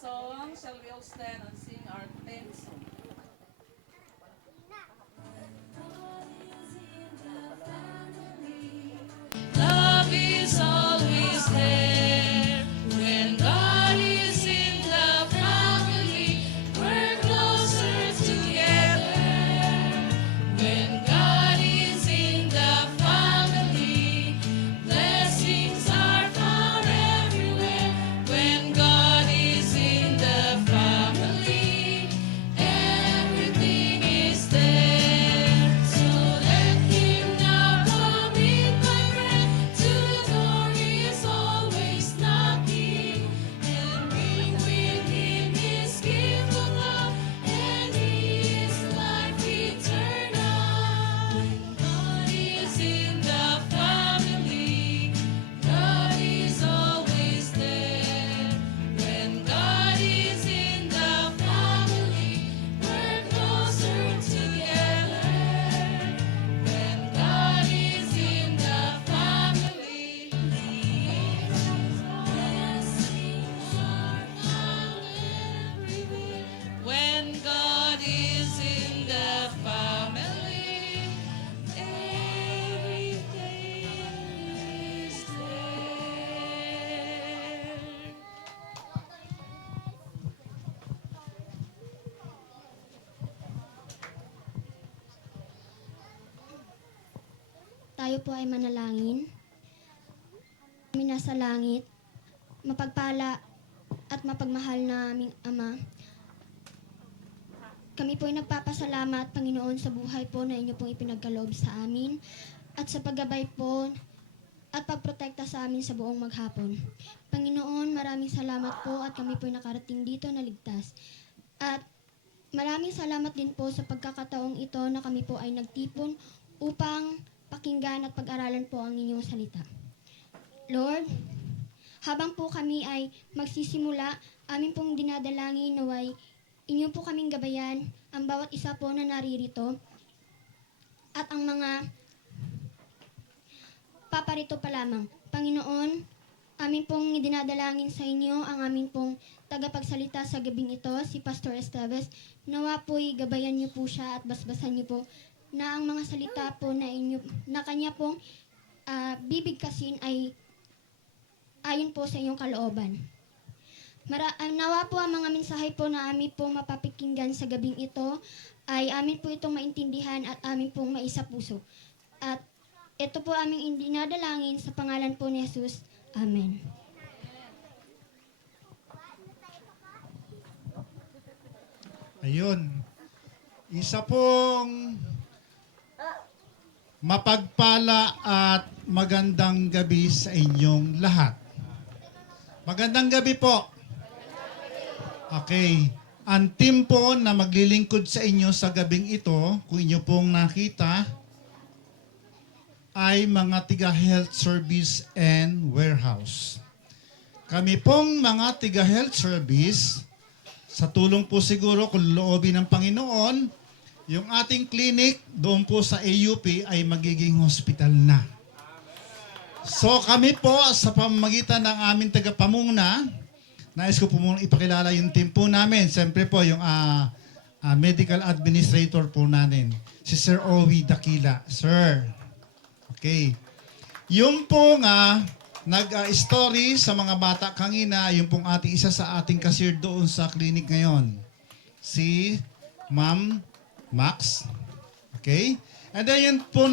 song, shall we all stand and sing our theme song? Love is always there when God is in the family. We're closer together when God is in the family. Blessings are found everywhere when God is in the family. Everything is there. So let Him now come in, my friend. To the door He is always knocking, and bring with Him His gift of love and His life eternal. God is in the family. God is always there. When God is in the family, we're closer together. When God is in the family, blessings are found everywhere. When God is in the family, everything is there. Tayo po ay manalangin. Kami nasa langit, mapagpala at mapagmahal na aming Ama. Kami po ay nagpapasalamat, Panginoon, sa buhay po na inyo pong ipinagkaloob sa amin at sa paggabay po at pagprotekta sa amin sa buong maghapon. Panginoon, maraming salamat po at kami po ay nakarating dito na ligtas. At maraming salamat din po sa pagkakataong ito na kami po ay nagtipon upang pakinggan at pag-aralan po ang inyong salita. Lord, habang po kami ay magsisimula, amin pong dinadalangin naway inyo po kaming gabayan, ang bawat isa po na naririto, at ang mga paparito pa lamang. Panginoon, amin pong dinadalangin sa inyo ang amin pong tagapagsalita sa gabing ito, si Pastor Esteves. Nawa po'y gabayan niyo po siya at basbasan niyo po na ang mga salita po na kanya pong bibigkasin ay ayon po sa inyong kalooban. Nawa po ang mga mensahe po na amin pong mapapakinggan sa gabing ito ay amin po itong maintindihan at amin pong maisa puso. At ito po aming dinadalangin sa pangalan po ni Jesus. Amen. Ayun. Isa pong mapagpala at magandang gabi sa inyong lahat. Magandang gabi po. Okay. Ang team po na maglilingkod sa inyo sa gabing ito, kung inyo pong nakita, ay mga tiga-health service and warehouse. Kami pong mga tiga-health service, sa tulong po siguro kung loobin ng Panginoon, yung ating clinic doon po sa AUP ay magiging hospital na. So kami po sa pamamagitan ng aming tagapamuna, nais ko po muna ipakilala yung team po namin. Siyempre po yung medical administrator po natin, si Sir Owie Dakila. Sir, okay. Yung po nga, nag-story sa mga bata kanina, yung pong ating isa sa ating cashier doon sa clinic ngayon. Si Ma'am Max. Okay? And then yun po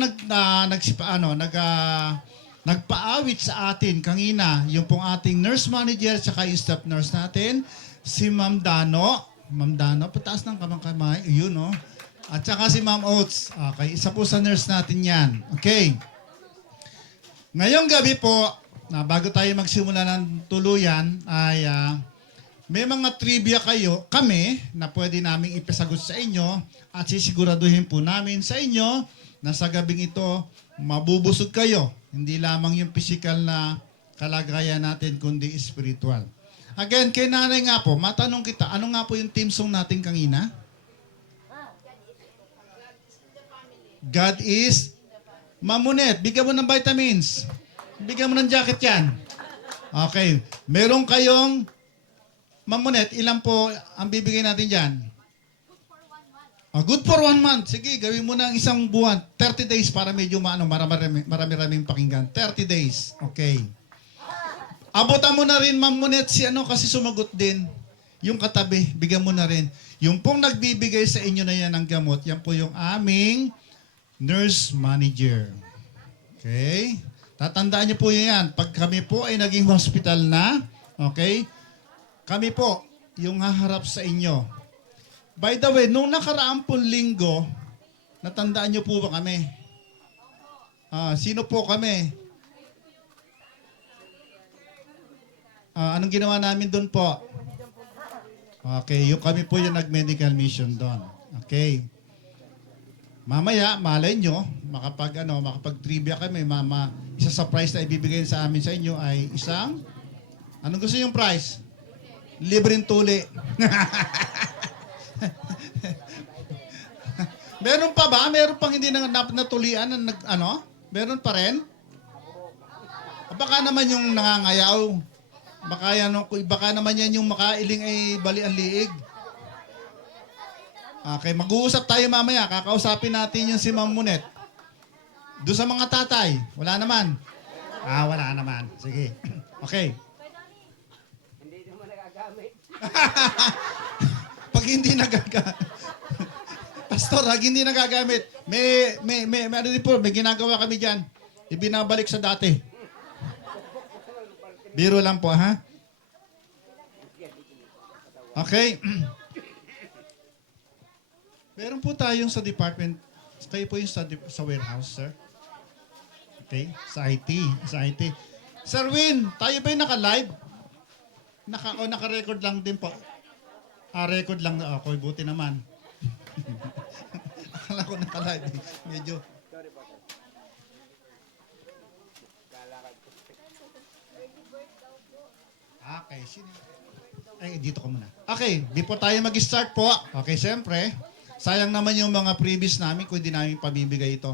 nagpaawit sa atin kanina, yung pong ating nurse manager at yung staff nurse natin, si Ma'am Dano. Ma'am Dano, pataas ng kamay. Yun, no? At saka si Ma'am Oates. Okay, isa po sa nurse natin yan. Okay. Ngayong gabi po, bago tayo magsimula ng tuluyan, ay may mga trivia kami na pwede namin ipasagot sa inyo at sisiguraduhin po namin sa inyo na sa gabing ito, mabubusog kayo. Hindi lamang yung physical na kalagayan natin, kundi spiritual. Again, kay nanay nga po, matanong kita, ano nga po yung team song natin kanina? God is Mamunet. Bigyan mo ng vitamins. Bigyan mo ng jacket yan. Okay. Meron kayong Ma'am Monet, ilan po ang bibigay natin dyan? Good for 1 month. Sige, gawin mo na ang isang buwan. 30 days para medyo marami-raming pakinggan. 30 days. Okay. Abutan mo na rin, Ma'am Monet, si kasi sumagot din. Yung katabi, bigyan mo na rin. Yung pong nagbibigay sa inyo na yan ng gamot, yan po yung aming nurse manager. Okay? Tatandaan niyo po yan. Pag kami po ay naging hospital na, okay, kami po yung haharap sa inyo. By the way, nung nakaraang pong linggo, natandaan niyo po ba kami? Sino po kami? Anong ginawa namin doon po? Okay, yung kami po yung nag-medical mission doon. Okay. Mamaya, malay nyo, makapag-trivia kami, isa sa prize na ibibigay sa amin sa inyo ay isang, anong gusto yung prize? Libreng tuli. Meron pa ba? Meron pang hindi natulian na Meron pa rin? Baka naman yung nangangayaw. Baka naman yan yung makailing ay bali ang liig. Okay, mag-uusap tayo mamaya. Kakausapin natin yung si Ma'am Monet. Doon sa mga tatay, wala naman. Wala naman. Sige. Okay. Hindi naman nagagamit. Pag hindi nagagamit. Pastor, pag hindi nagagamit, may ginagawa kami dyan. Ibinabalik sa dati. Biro lang po, ha? Okay. Meron po tayong sa department, kayo po yung sa warehouse, sir. Okay? Sa IT. Sir Win, tayo ba yung naka-live? Naka-record lang din po. Record lang na ako. Buti naman. Akala ko naka-live. Medyo. Okay. Dito ko muna. Okay. Before tayo mag-start po. Okay, siyempre. Sayang naman yung mga previous namin kung hindi namin pabibigay ito.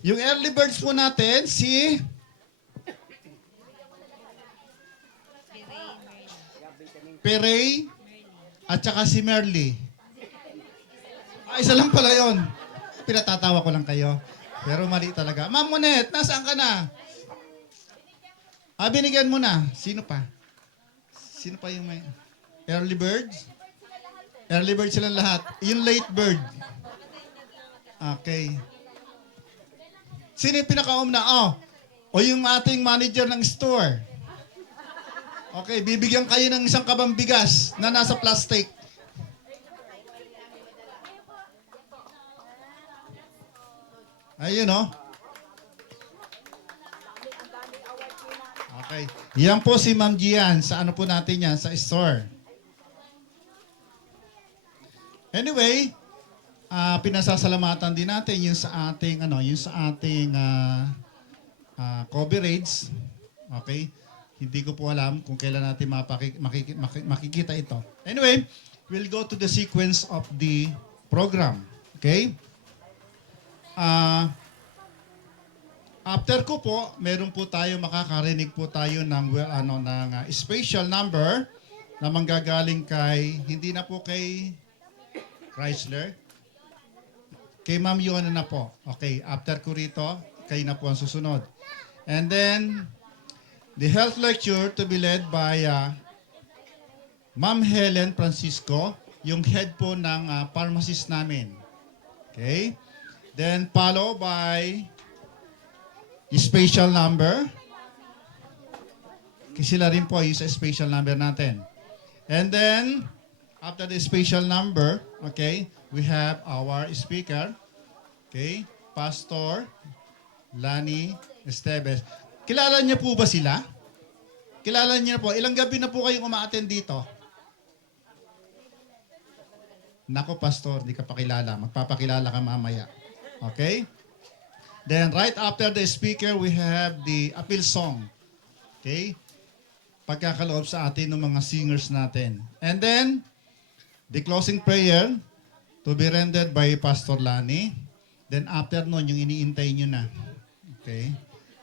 Yung early birds po natin, si Perey at saka si Merly. Isa lang pala yun. Pinatatawa ko lang kayo. Pero mali talaga. Ma'am Monet, nasaan ka na? Binigyan mo na. Sino pa? Sino pa yung may... Early birds? Early bird silang lahat. Yung late bird. Okay. Sino yung pinakauna? O yung ating manager ng store. Okay, bibigyan kayo ng isang kabang bigas na nasa plastic. Ayun, Okay. Yan po si Ma'am Gian. Sa ano po natin yan? Sa store. Anyway, pinasasalamatan din natin yung sa ating coverage. Okay? Hindi ko po alam kung kailan natin makikita ito. Anyway, we'll go to the sequence of the program. Okay? After ko po, meron po tayo makakarinig po tayo ng special number na manggagaling kay hindi na po kay Chrysler. Kay Ma'am Yona na po. Okay, after ko rito, kayo na po ang susunod. And then, the health lecture to be led by Ma'am Helen Francisco, yung head po ng pharmacist namin. Okay? Then, follow by special number. Kasi sila rin po yung sa special number natin. And then, after the special number, okay, we have our speaker, okay, Pastor Lani Esteves. Kilala niyo po ba sila? Kilala niyo po. Ilang gabi na po kayong uma-attend dito? Nako, Pastor, di ka pa kilala. Magpapakilala ka mamaya. Okay? Then, right after the speaker, we have the appeal song. Okay? Pagkakaloob sa atin ng mga singers natin. And then, the closing prayer to be rendered by Pastor Lani. Then after nun, yung iniintay nyo na. Okay?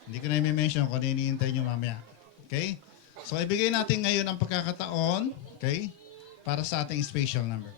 Hindi ko na i-mention kung ano iniintay nyo mamaya. Okay? So, ibigay natin ngayon ang pagkakataon, okay, para sa ating special number.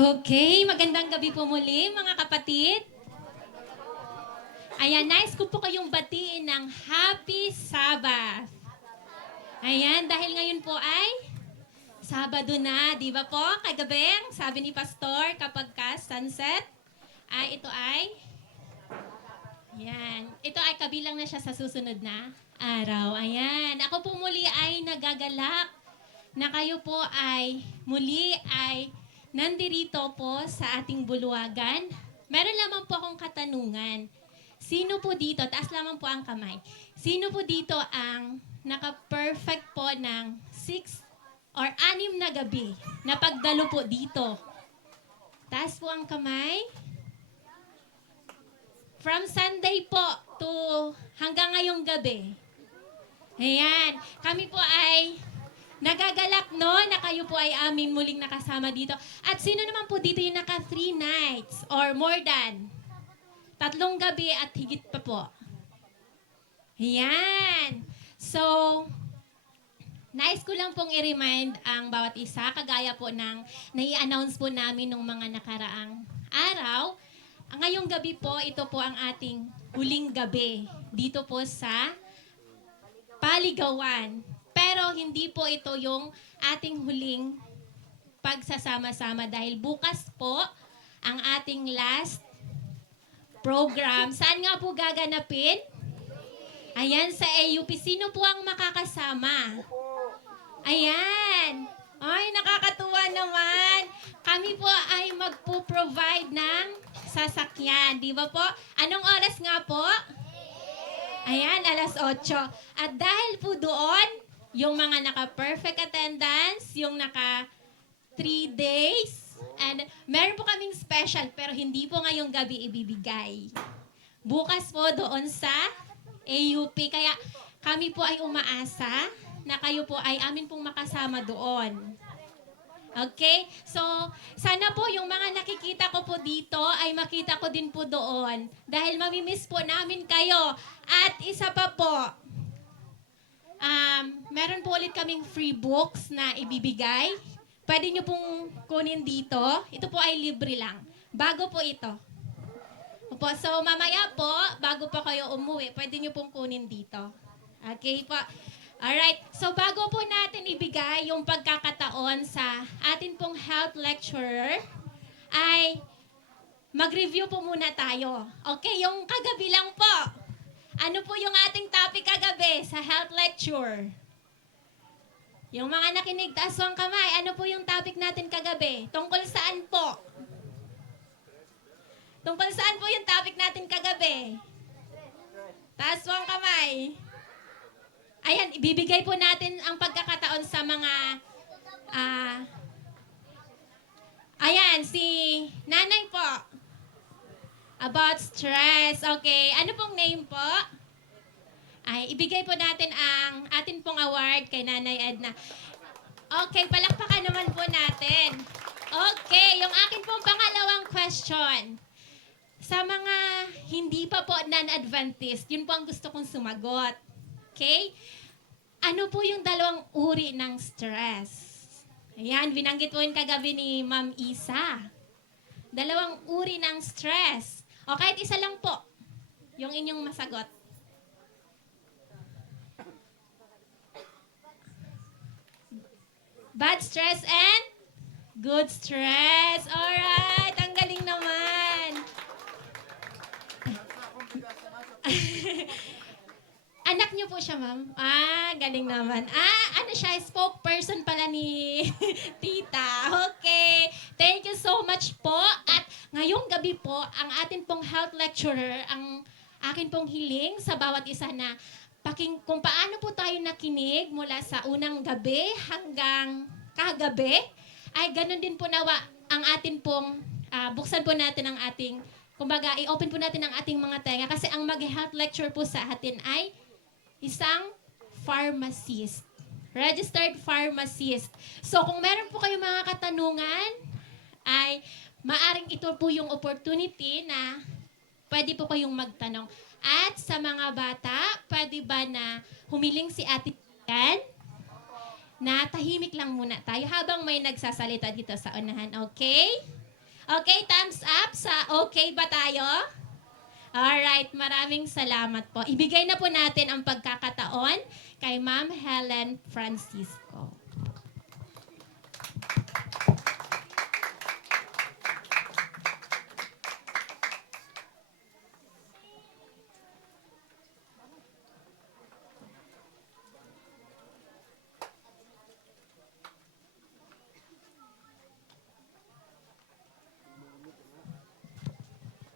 Okay, magandang gabi po muli mga kapatid. Ayan, nice ko po kayong batiin ng Happy Sabbath. Ayan, dahil ngayon po ay Sabado na, di ba po? Kagabing, sabi ni Pastor, kapag sunset, ay ito ay, ayan, ito ay kabilang na siya sa susunod na araw. Ayan, ako po muli ay nagagalak na kayo po ay muli ay nandirito po sa ating bulwagan. Meron lamang po akong katanungan. Sino po dito, taas lamang po ang kamay, sino po dito ang naka-perfect po ng 6 or 6 na gabi na pagdalo po dito? Taas po ang kamay. From Sunday po to hanggang ngayong gabi. Ayan, kami po ay nagagalak no na kayo po ay aming muling nakasama dito. At sino naman po dito yung naka 3 nights or more than 3 gabi at higit pa po? Ayan. So, nais ko lang pong i-remind ang bawat isa, kagaya po ng nai-announce po namin nung mga nakaraang araw. Ngayong gabi po, ito po ang ating huling gabi dito po sa Paligawan. Pero hindi po ito yung ating huling pagsasama-sama dahil bukas po ang ating last program. Saan nga po gaganapin? Ayan, sa AUP. Sino po ang makakasama? Ayan. Ay, nakakatuwa naman. Kami po ay magpo-provide ng sasakyan. Di ba po? Anong oras nga po? Ayan, 8:00. At dahil po doon, yung mga naka-perfect attendance, yung naka 3 days, and meron po kaming special pero hindi po ngayong gabi ibibigay. Bukas po doon sa AUP. Kaya kami po ay umaasa na kayo po ay amin pong makasama doon. Okay? So, sana po yung mga nakikita ko po dito ay makita ko din po doon. Dahil mamimiss po namin kayo. At isa pa po, meron po ulit kaming free books na ibibigay. Pwede nyo pong kunin dito. Ito po ay libre lang. Bago po ito. Opo, so mamaya po, bago pa kayo umuwi, pwede nyo pong kunin dito. Okay po. Alright, so bago po natin ibigay yung pagkakataon sa atin pong health lecturer, ay mag-review po muna tayo. Okay, yung kagabi lang po. Ano po yung ating topic kagabi sa health lecture? Yung mga nakinig, taas ang kamay. Ano po yung topic natin kagabi? Tungkol saan po? Tungkol saan po yung topic natin kagabi? Taas ang kamay. Ayan, ibibigay po natin ang pagkakataon sa mga... ayan, si Nanay po. About stress. Okay, ano pong name po? Ay, ibigay po natin ang atin pong award kay Nanay Edna. Okay, palakpakan naman po natin. Okay, yung akin pong pangalawang question. Sa mga hindi pa po non-Adventist, yun po ang gusto kong sumagot. Okay? Ano po yung dalawang uri ng stress? Ayan, binanggit po yung kagabi ni Ma'am Isa. Dalawang uri ng stress. O kahit isa lang po, yung inyong masagot. Bad stress and good stress. Alright, ang galing naman. Anak niyo po siya, ma'am? Ah, galing naman. Ano siya? Spokesperson pala ni tita. Okay. Thank you so much po. At ngayong gabi po, ang atin pong health lecturer, ang akin pong hiling sa bawat isa na kung paano po tayo nakinig mula sa unang gabi hanggang kagabi, ay ganun din po nawa ang atin pong, buksan po natin ang ating, kumbaga, i-open po natin ang ating mga tenga kasi ang mag-health lecture po sa atin ay isang pharmacist. Registered pharmacist. So, kung meron po kayong mga katanungan, ay maaring ito po yung opportunity na pwede po kayong magtanong. At sa mga bata, pwede ba na humiling si Ate Yan na tahimik lang muna tayo habang may nagsasalita dito sa unahan. Okay? Okay, thumbs up sa okay ba tayo? Alright, maraming salamat po. Ibigay na po natin ang pagkakataon kay Ma'am Helen Francisco.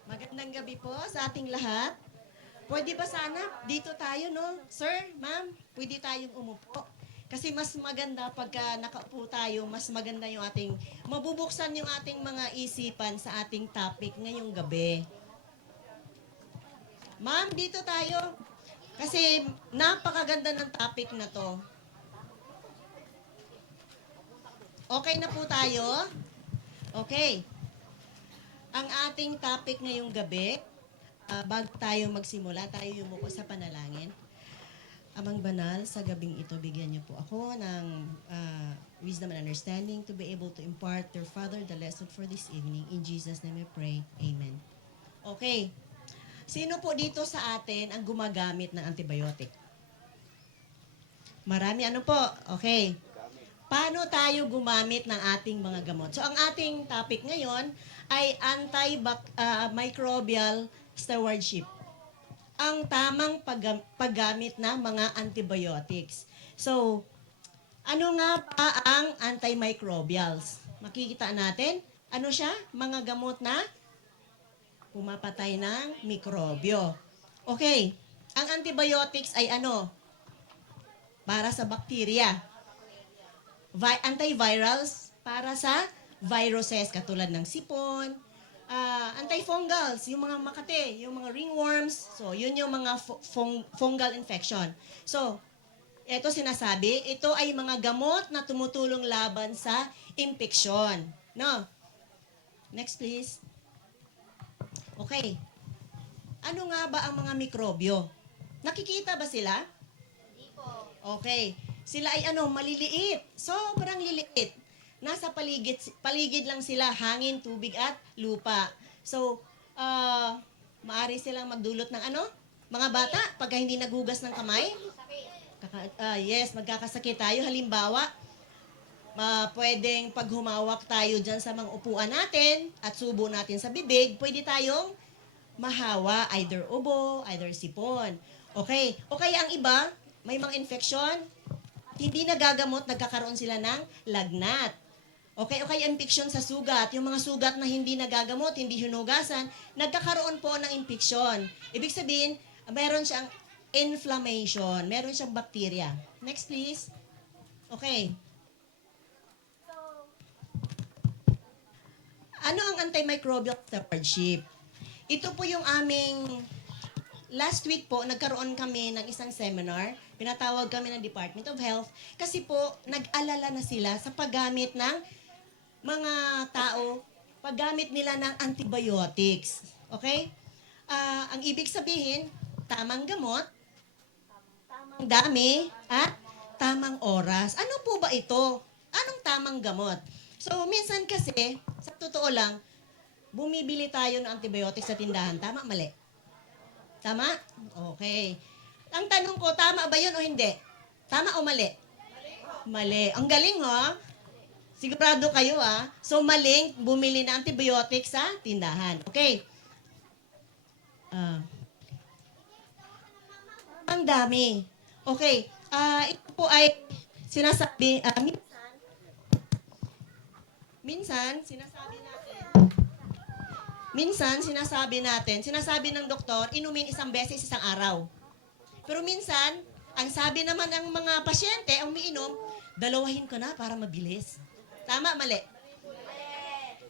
Magandang gabi po sa ating lahat. Pwede ba sana dito tayo, no? Sir, ma'am, pwede tayong umupo. Kasi mas maganda pagka nakaupo tayo, mas maganda yung ating, mabubuksan yung ating mga isipan sa ating topic ngayong gabi. Ma'am, dito tayo. Kasi napakaganda ng topic na to. Okay na po tayo? Okay. Ang ating topic ngayong gabi, bago tayo magsimula, tayo yumuko sa panalangin. Amang banal, sa gabing ito, bigyan niyo po ako ng wisdom and understanding to be able to impart to Father the lesson for this evening. In Jesus' name we pray. Amen. Okay. Sino po dito sa atin ang gumagamit ng antibiotic? Marami. Ano po? Okay. Paano tayo gumamit ng ating mga gamot? So, ang ating topic ngayon ay antimicrobial stewardship. Ang tamang paggamit ng mga antibiotics. So, ano nga ba ang antimicrobials? Makikita natin, ano siya? Mga gamot na pumapatay ng mikrobyo. Okay, ang antibiotics ay ano? Para sa bakterya. Antivirals para sa viruses katulad ng sipon, antifungals, yung mga makate, yung mga ringworms. So, yun yung mga fungal infection. So, ito sinasabi, ito ay mga gamot na tumutulong laban sa infection. No? Next, please. Okay. Ano nga ba ang mga mikrobyo? Nakikita ba sila? Hindi po. Okay. Sila ay maliliit. Sobrang liliit. Nasa paligid lang sila, hangin, tubig at lupa. So, maari silang magdulot ng mga bata, pagka hindi nagugas ng kamay. Yes, magkakasakit tayo. Halimbawa, pwedeng pag humawak tayo dyan sa mga upuan natin at subo natin sa bibig, pwede tayong mahawa, either ubo, either sipon. Okay. O kaya ang iba, may mga infection, hindi nagagamot, nagkakaroon sila ng lagnat. Okay, o kaya infection sa sugat. Yung mga sugat na hindi nagagamot, hindi hinugasan, nagkakaroon po ng infection. Ibig sabihin, meron siyang inflammation, meron siyang bacteria. Next, please. Okay. Ano ang antimicrobial stewardship? Ito po yung aming last week po, nagkaroon kami ng isang seminar. Pinatawag kami ng Department of Health kasi po nag-alala na sila sa paggamit ng mga tao, paggamit nila ng antibiotics. Okay? Ang ibig sabihin, tamang gamot, tamang dami, at tamang oras. Ano po ba ito? Anong tamang gamot? So, minsan kasi, sa totoo lang, bumibili tayo ng antibiotics sa tindahan. Tama, mali? Tama? Okay. Ang tanong ko, tama ba yun o hindi? Tama o mali? Mali. Ang galing, ha? Sigurado kayo, ha? So, maling bumili ng antibiotics sa tindahan. Okay. Ang dami. Okay. Ito po ay sinasabi, minsan, sinasabi ng doktor, inumin isang beses isang araw. Pero minsan, ang sabi naman ng mga pasyente, ang umiinom, dalawahin ko na para mabilis. Tama, mali?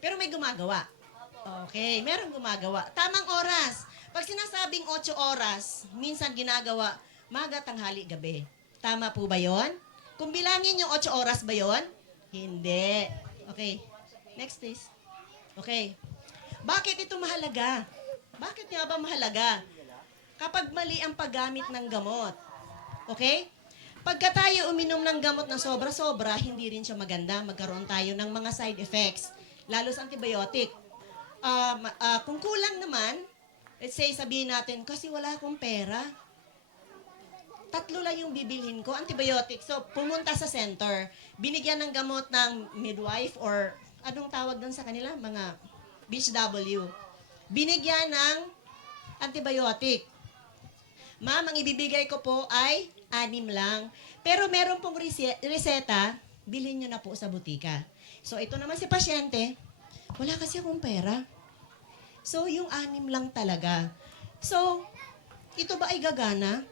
Pero may gumagawa. Okay, merong gumagawa. Tamang oras. Pag sinasabing 8 oras, minsan ginagawa, maga, tanghali, gabi. Tama po ba yon? Kung bilangin yung 8 oras ba yon? Hindi. Okay. Next, please. Okay. Bakit ito mahalaga? Bakit nga ba mahalaga? Kapag mali ang paggamit ng gamot. Okay? Pagka tayo uminom ng gamot na sobra-sobra, hindi rin siya maganda. Magkaroon tayo ng mga side effects. Lalo sa antibiotic. Kung kulang naman, let's say sabihin natin, kasi wala akong pera, 3 lang yung bibilhin ko, antibiotics. So, pumunta sa center, binigyan ng gamot ng midwife or anong tawag doon sa kanila? Mga BHW. Binigyan ng antibiotic. Ma'am, ang ibibigay ko po ay 6 lang. Pero meron pong reseta, bilhin nyo na po sa butika. So, ito naman si pasyente, wala kasi akong pera. So, yung 6 lang talaga. So, ito ba ay gagana?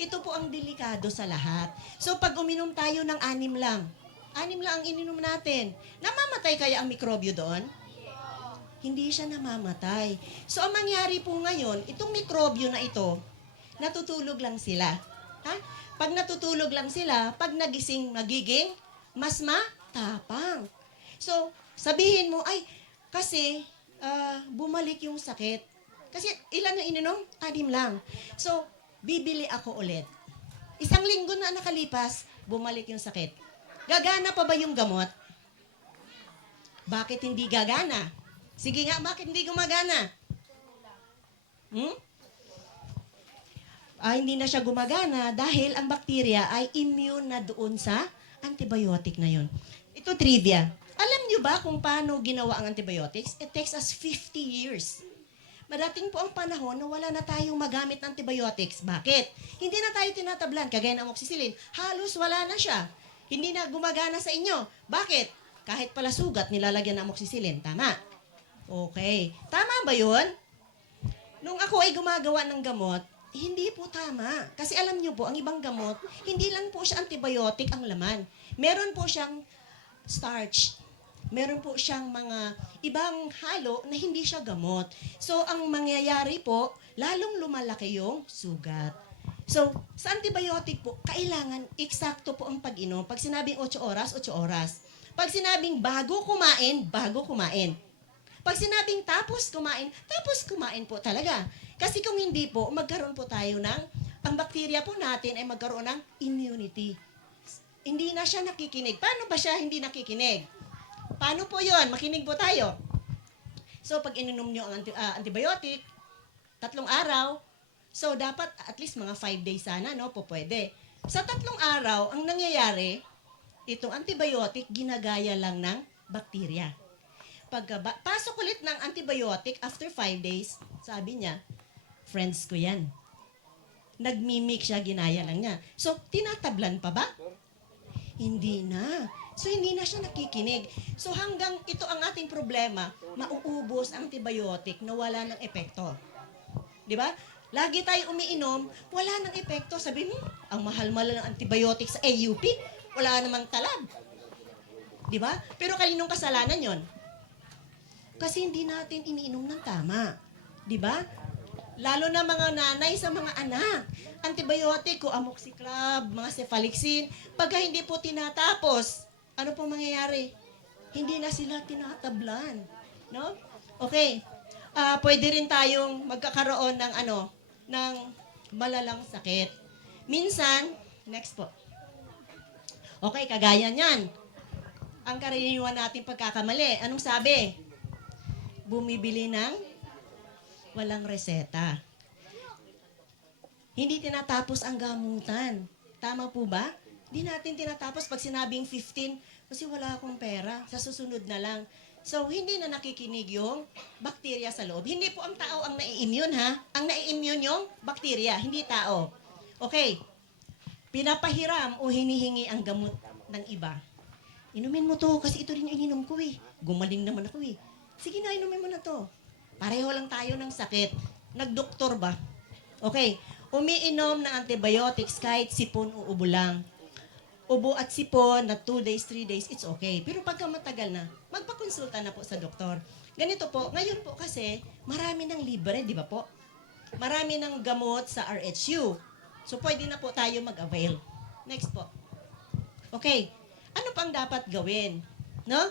Ito po ang delikado sa lahat. So, pag uminom tayo ng 6 lang, 6 lang ang ininom natin, namamatay kaya ang mikrobyo doon? Hindi siya namamatay. So, ang mangyari po ngayon, itong mikrobyo na ito, natutulog lang sila. Ha? Pag natutulog lang sila, pag nagising, magiging mas matapang. So, sabihin mo, ay, kasi bumalik yung sakit. Kasi ilan na ininom? 6 lang. So, bibili ako ulit. 1 linggo na nakalipas, bumalik yung sakit. Gagana pa ba yung gamot? Bakit hindi gagana? Sige nga, bakit hindi gumagana? Hindi na siya gumagana dahil ang bakterya ay immune na doon sa antibiotic na yun. Ito trivia. Alam niyo ba kung paano ginawa ang antibiotics? It takes us 50 years. Madating po ang panahon na wala na tayong magamit ng antibiotics. Bakit? Hindi na tayo tinatablan, kagaya ng amoxicillin. Halos wala na siya. Hindi na gumagana sa inyo. Bakit? Kahit pala sugat, nilalagyan ng amoxicillin. Tama? Okay. Tama ba yun? Nung ako ay gumagawa ng gamot, hindi po tama. Kasi alam niyo po, ang ibang gamot, hindi lang po siya antibiotic ang laman. Meron po siyang starch. Meron po siyang mga ibang halo na hindi siya gamot. So, ang mangyayari po, lalong lumalaki yung sugat. So, sa antibiotic po, kailangan eksakto po ang pag-inom. Pag sinabing 8 oras, 8 oras. Pag sinabing bago kumain, bago kumain. Pag sinabing tapos kumain po talaga. Kasi kung hindi po, magkaroon po tayo ang bakterya po natin ay magkaroon ng immunity. Hindi na siya nakikinig. Paano ba siya hindi nakikinig? Paano po yon? Makinig po tayo. So, pag ininom nyo ang antibiotic, 3 araw, so dapat at least mga 5 days sana, no? Po pwede. Sa 3 araw, ang nangyayari, itong antibiotic, ginagaya lang ng bakterya. Pasok ulit ng antibiotic after 5 days, sabi niya, friends ko yan. Nagmimik siya, ginaya lang niya. So, tinatablan pa ba? Hindi na. So, hindi na siya nakikinig. So, hanggang ito ang ating problema, mauubos ang antibiotic na wala ng epekto. Di ba? Lagi tayo umiinom, wala ng epekto. Sabi mo, ang mahal-mahal ng antibiotic sa AUP, wala namang talab. Di ba? Pero kaninong kasalanan yon? Kasi hindi natin iniinom ng tama. Di ba? Lalo na mga nanay sa mga anak. Antibiotic o amoxiclav, mga cefalixin. Pagka hindi po tinatapos, ano po mangyayari? Hindi na sila tinatablan. No? Okay. Pwede rin tayong magkakaroon ng malalang sakit. Minsan, next po. Okay, kagaya niyan. Ang karaniwan nating pagkakamali. Anong sabi? Bumibili ng walang reseta. Hindi tinatapos ang gamutan. Tama po ba? Hindi natin tinatapos pag sinabing 15, kasi wala akong pera, sa susunod na lang. So, hindi na nakikinig yung bakterya sa loob. Hindi po ang tao ang nai-immune, ha? Ang nai-immune yung bakterya, hindi tao. Okay. Pinapahiram o hinihingi ang gamot ng iba. Inumin mo to, kasi ito rin yung ininom ko eh. Gumaling naman ako eh. Sige na, inumin mo na to. Pareho lang tayo ng sakit. Nagdoktor ba? Okay. Umiinom ng antibiotics kahit sipon o ubo lang. Ubo at sipon na 2 days, 3 days, it's okay. Pero pagka matagal na, magpakonsulta na po sa doktor. Ganito po, ngayon po kasi, marami ng libre, di ba po? Marami ng gamot sa RHU. So, pwede na po tayo mag-avail. Next po. Okay. Ano pang dapat gawin? No?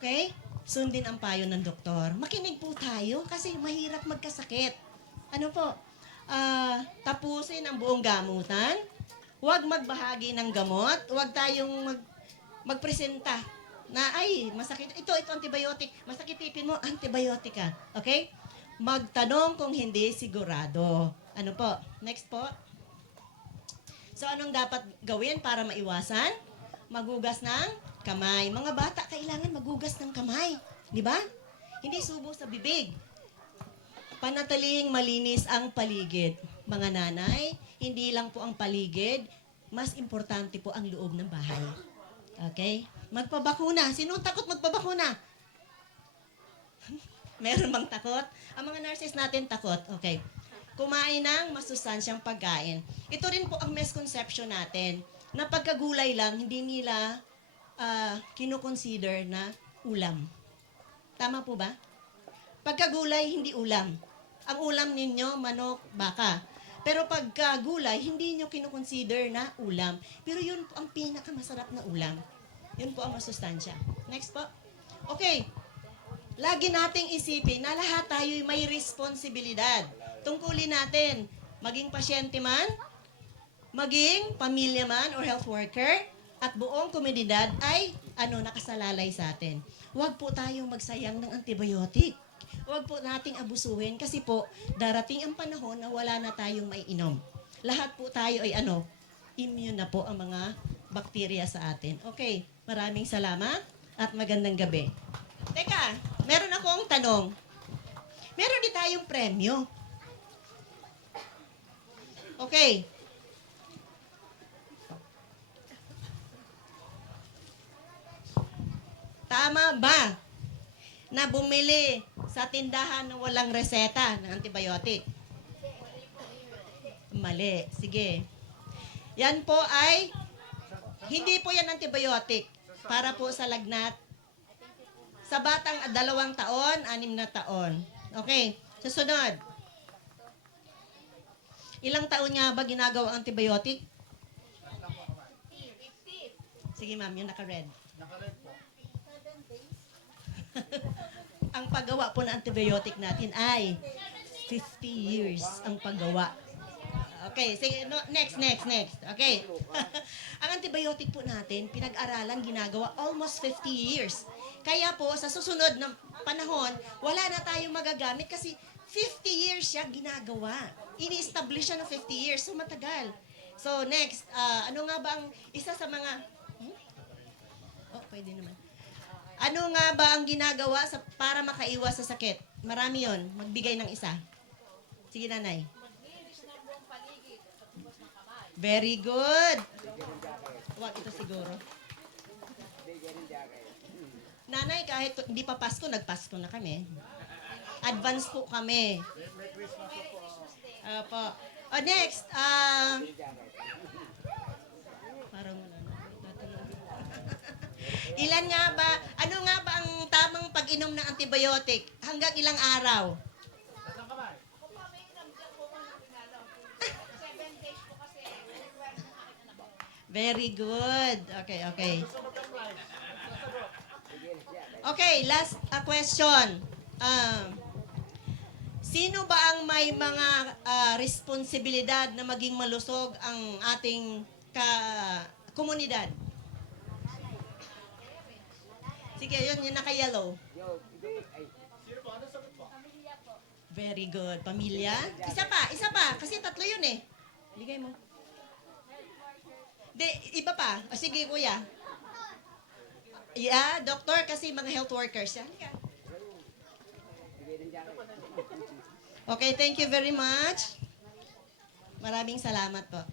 Okay? Sundin ang payo ng doktor. Makinig po tayo kasi mahirap magkasakit. Ano po? Tapusin ang buong gamutan. Huwag magbahagi ng gamot. Huwag tayong magpresenta na, ay, masakit, ito antibiotic, masakit ipin mo, antibiotic ka. Okay? Magtanong kung hindi sigurado. Ano po? Next po. So, anong dapat gawin para maiwasan? Magugas ng kamay. Mga bata, kailangan magugas ng kamay. Di ba? Hindi subo sa bibig. Panatilihing malinis ang paligid. Mga nanay, hindi lang po ang paligid, mas importante po ang loob ng bahay. Okay? Magpabakuna. Sino takot magpabakuna? Meron bang takot? Ang mga nurses natin takot. Okay. Kumain ng masustansyang pagkain. Ito rin po ang misconception natin na pagkagulay lang, hindi nila kinoconsider na ulam. Tama po ba? Pagkagulay, hindi ulam. Ang ulam ninyo, manok, baka. Pero pagkagulay, hindi nyo kinoconsider na ulam. Pero yun po ang pinakamasarap na ulam. Yun po ang masustansya. Next po. Okay. Lagi nating isipin na lahat tayo may responsibilidad. Tungkulin natin, maging pasyente man, maging pamilya man or health worker, at buong komunidad ay nakasalalay sa atin. Huwag po tayong magsayang ng antibiotic. Huwag po nating abusuhin kasi po darating ang panahon na wala na tayong maiinom. Lahat po tayo ay immune na po ang mga bakterya sa atin. Okay, maraming salamat at magandang gabi. Teka, meron akong tanong. Meron din tayong premyo. Okay. Tama ba na bumili sa tindahan ng walang reseta ng antibiotic? Mali. Sige. Yan po ay, hindi po yan antibiotic. Para po sa lagnat. Sa batang 2 taon, 6 na taon. Okay. Susunod. Ilang taon nga ba ginagawa ang antibiotic? Sige ma'am, yung naka-red. Naka-red po. Ang paggawa po ng antibiotic natin ay 50 years ang paggawa. Okay, sige, next. Okay. Ang antibiotic po natin, pinag-aralan, ginagawa almost 50 years. Kaya po, sa susunod na panahon, wala na tayong magagamit kasi 50 years siya ginagawa. Ini-establish siya ng 50 years, so matagal. So next, ano nga ba ang isa sa mga... Oh, pwede naman. Ano nga ba ang ginagawa para makaiwas sa sakit? Marami yon. Magbigay ng isa. Sige, nanay. Very good. Wag ito siguro. Nanay, kahit hindi pa Pasko, nagpasko na kami. Advance po kami. Po. Next. Parang ilan nga ba, ano nga ba ang tamang pag-inom ng antibiotic? Hanggang ilang araw? Very good. Okay. Okay, last question. Sino ba ang may mga responsibilidad na maging malusog ang ating komunidad? Sige, yun, yung naka-yellow. Very good. Pamilya? Isa pa. Kasi 3 yun eh. Bigay mo. Iba pa. O, sige, kuya. Yeah, doctor, kasi mga health workers. Yan. Okay, thank you very much. Maraming salamat po.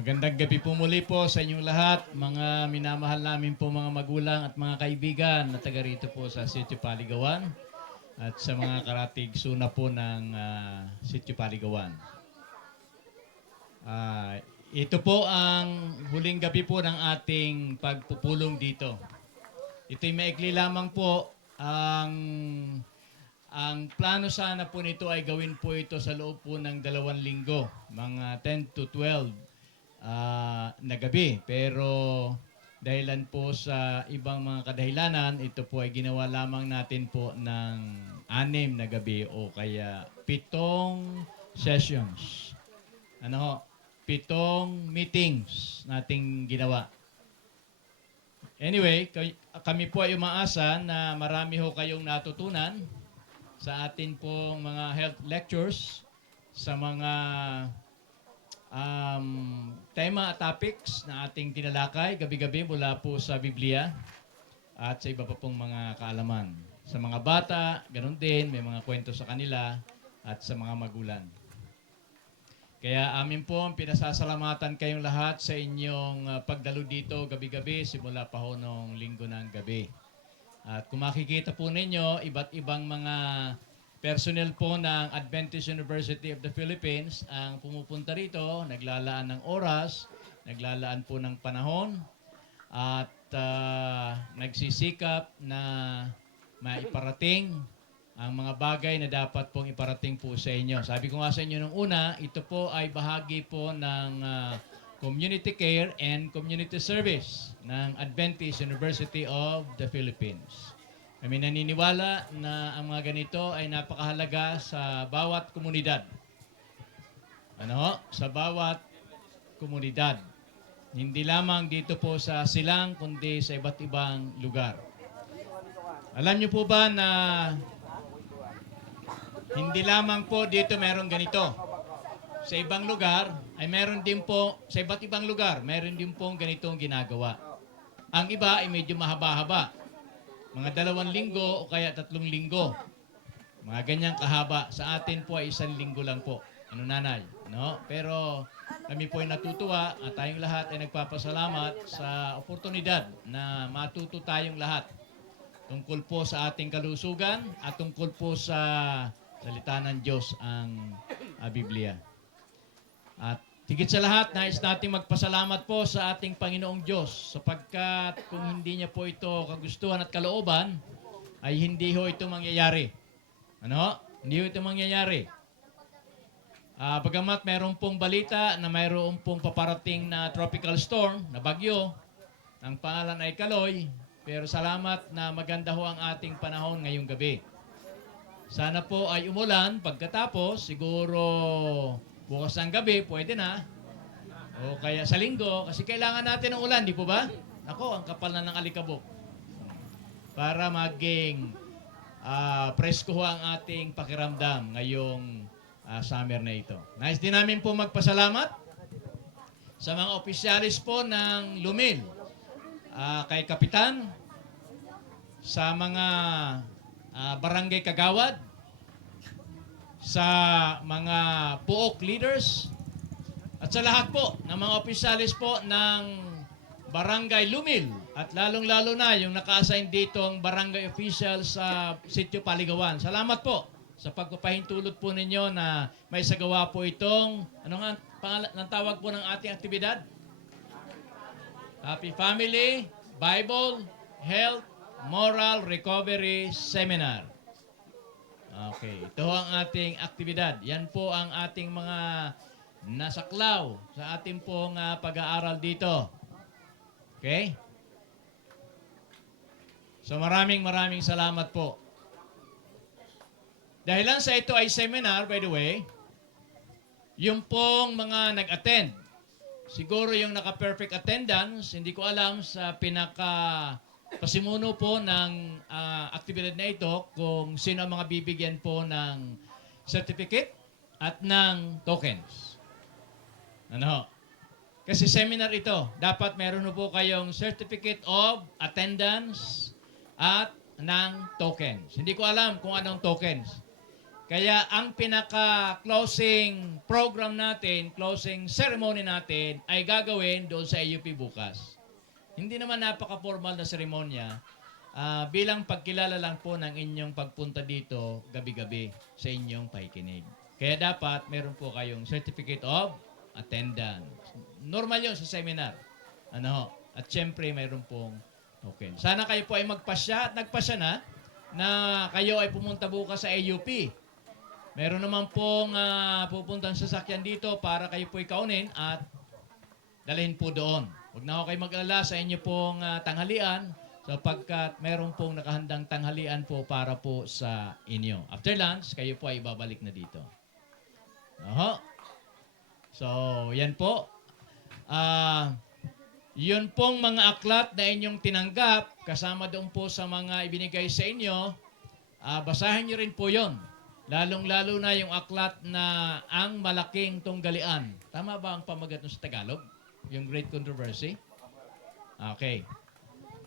Magandang gabi po muli po sa inyong lahat, mga minamahal namin po mga magulang at mga kaibigan na taga rito po sa Sitio Paligawan at sa mga karatig suna po ng Sitio Paligawan. Ito po ang huling gabi po ng ating pagpupulong dito. Ito'y maikli lamang po. Ang plano sana po nito ay gawin po ito sa loob po ng 2 linggo, mga 10 to 12 na gabi. Pero dahilan po sa ibang mga kadahilanan, ito po ay ginawa lamang natin po ng 6 na gabi o kaya 7 sessions. 7 meetings nating ginawa. Anyway, kami po ay umaasa na marami ho kayong natutunan sa atin pong mga health lectures, sa mga tema at topics na ating tinalakay gabi-gabi mula po sa Biblia at sa iba pa pong mga kaalaman. Sa mga bata, ganun din, may mga kwento sa kanila at sa mga magulang. Kaya amin po ang pinasasalamatan kayong lahat sa inyong pagdalo dito gabi-gabi simula pa ho noong linggo ng gabi. At kung makikita po ninyo, iba't ibang mga personnel po ng Adventist University of the Philippines ang pumupunta rito, naglalaan ng oras, naglalaan po ng panahon, at nagsisikap na maiparating ang mga bagay na dapat pong iparating po sa inyo. Sabi ko nga sa inyo nung una, ito po ay bahagi po ng Community Care and Community Service ng Adventist University of the Philippines. Kami naniniwala na ang mga ganito ay napakahalaga sa bawat komunidad. Sa bawat komunidad. Hindi lamang dito po sa Silang, kundi sa iba't ibang lugar. Alam niyo po ba na hindi lamang po dito meron ganito. Sa ibang lugar ay meron din po, sa iba't ibang lugar, meron din pong ganitong ginagawa. Ang iba ay medyo mahaba-haba. Mga 2 linggo o kaya 3 linggo. Mga ganyang kahaba. Sa atin po ay 1 linggo lang po. Nanay? No? Pero kami po ay natutuwa at tayong lahat ay nagpapasalamat sa oportunidad na matuto tayong lahat tungkol po sa ating kalusugan at tungkol po sa salita ng Diyos ang Biblia. At higit sa lahat, nais natin magpasalamat po sa ating Panginoong Diyos sapagkat kung hindi niya po ito kagustuhan at kalooban, ay hindi ho ito mangyayari. Hindi ho ito mangyayari. Bagamat mayroon pong balita na mayroon pong paparating na tropical storm, na bagyo, ang pangalan ay Kaloy, pero salamat na maganda ho ang ating panahon ngayong gabi. Sana po ay umulan pagkatapos, siguro bukas ng gabi, pwede na. O kaya sa linggo, kasi kailangan natin ng ulan, di po ba? Ako, ang kapal na ng alikabok. Para maging presko ho ang ating pakiramdam ngayong summer na ito. Nais din namin po magpasalamat sa mga opisyalis po ng Lumil, kay Kapitan, sa mga barangay kagawad, sa mga puok leaders, at sa lahat po ng mga opisyalis po ng Barangay Lumil at lalong-lalo na yung naka-assign dito ang barangay official sa Sitio Paligawan. Salamat po sa pagpapahintulot po ninyo na may sagawa po itong, ano nga pangalan ng tawag po ng ating aktibidad? Happy Family Bible Health Moral Recovery Seminar. Okay, ito ang ating aktibidad. Yan po ang ating mga nasaklaw sa ating pong pag-aaral dito. Okay? So maraming salamat po. Dahil lang sa ito ay seminar, by the way, yung pong mga nag-attend, siguro yung naka-perfect attendance, hindi ko alam sa pasimuno po ng aktibidad na ito kung sino ang mga bibigyan po ng certificate at ng tokens. Kasi seminar ito, dapat meron po kayong certificate of attendance at ng tokens. Hindi ko alam kung anong tokens. Kaya ang pinaka-closing program natin, closing ceremony natin, ay gagawin doon sa AUP bukas. Hindi naman napaka-formal na seremonya, bilang pagkilala lang po ng inyong pagpunta dito gabi-gabi sa inyong pakikinig. Kaya dapat meron po kayong certificate of attendance. Normal yun sa seminar. At syempre mayroon pong token. Sana kayo po ay magpasya at nagpasya na kayo ay pumunta bukas sa AUP. Meron naman pong pupuntang sasakyan dito para kayo po ikaunin at dalhin po doon. Huwag na ako kayo mag-alala sa inyo pong tanghalian sapagkat meron pong nakahandang tanghalian po para po sa inyo. After lunch, kayo po ay ibabalik na dito. So, yan po. Yun pong mga aklat na inyong tinanggap, kasama doon po sa mga ibinigay sa inyo, basahin nyo rin po yon. Lalong-lalo na yung aklat na ang malaking tunggalian. Tama ba ang pamagat nun sa Tagalog? Yung Great Controversy? Okay.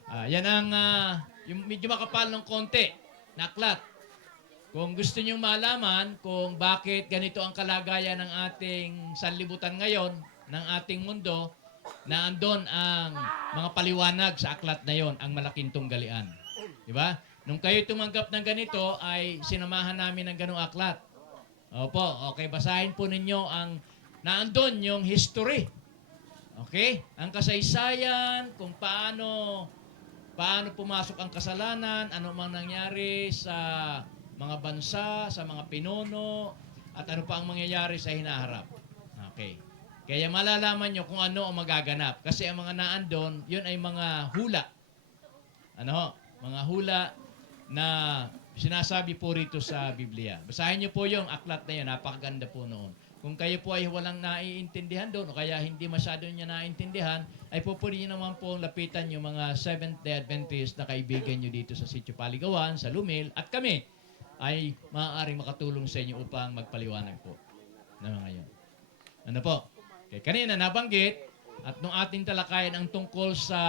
Yan ang yung medyo makapal ng konti na aklat. Kung gusto nyo malaman kung bakit ganito ang kalagayan ng ating sanlibutan ngayon, ng ating mundo, na andon ang mga paliwanag sa aklat na yon, ang malaking tunggalian. Diba? Nung kayo tumanggap ng ganito, ay sinamahan namin ng ganong aklat. Opo, okay, basahin po ninyo ang naandun yung history. Okay? Ang kasaysayan, kung paano pumasok ang kasalanan, ano mang nangyari sa mga bansa, sa mga pinuno, at ano pa ang mangyayari sa hinaharap. Okay. Kaya malalaman nyo kung ano ang magaganap. Kasi ang mga naandun, yun ay mga hula. Mga hula na sinasabi po rito sa Biblia. Basahin nyo po yung aklat na yun. Napakaganda po noon. Kung kayo po ay walang naiintindihan doon o kaya hindi masyado niya naiintindihan, ay po pwede nyo naman po lapitan yung mga Seventh-day Adventist na kaibigan nyo dito sa Sitio Paligawan, sa Lumil, at kami ay maaaring makatulong sa inyo upang magpaliwanag po na mga yun. Ano po? Okay, kanina nabanggit at nung ating talakayan ang tungkol sa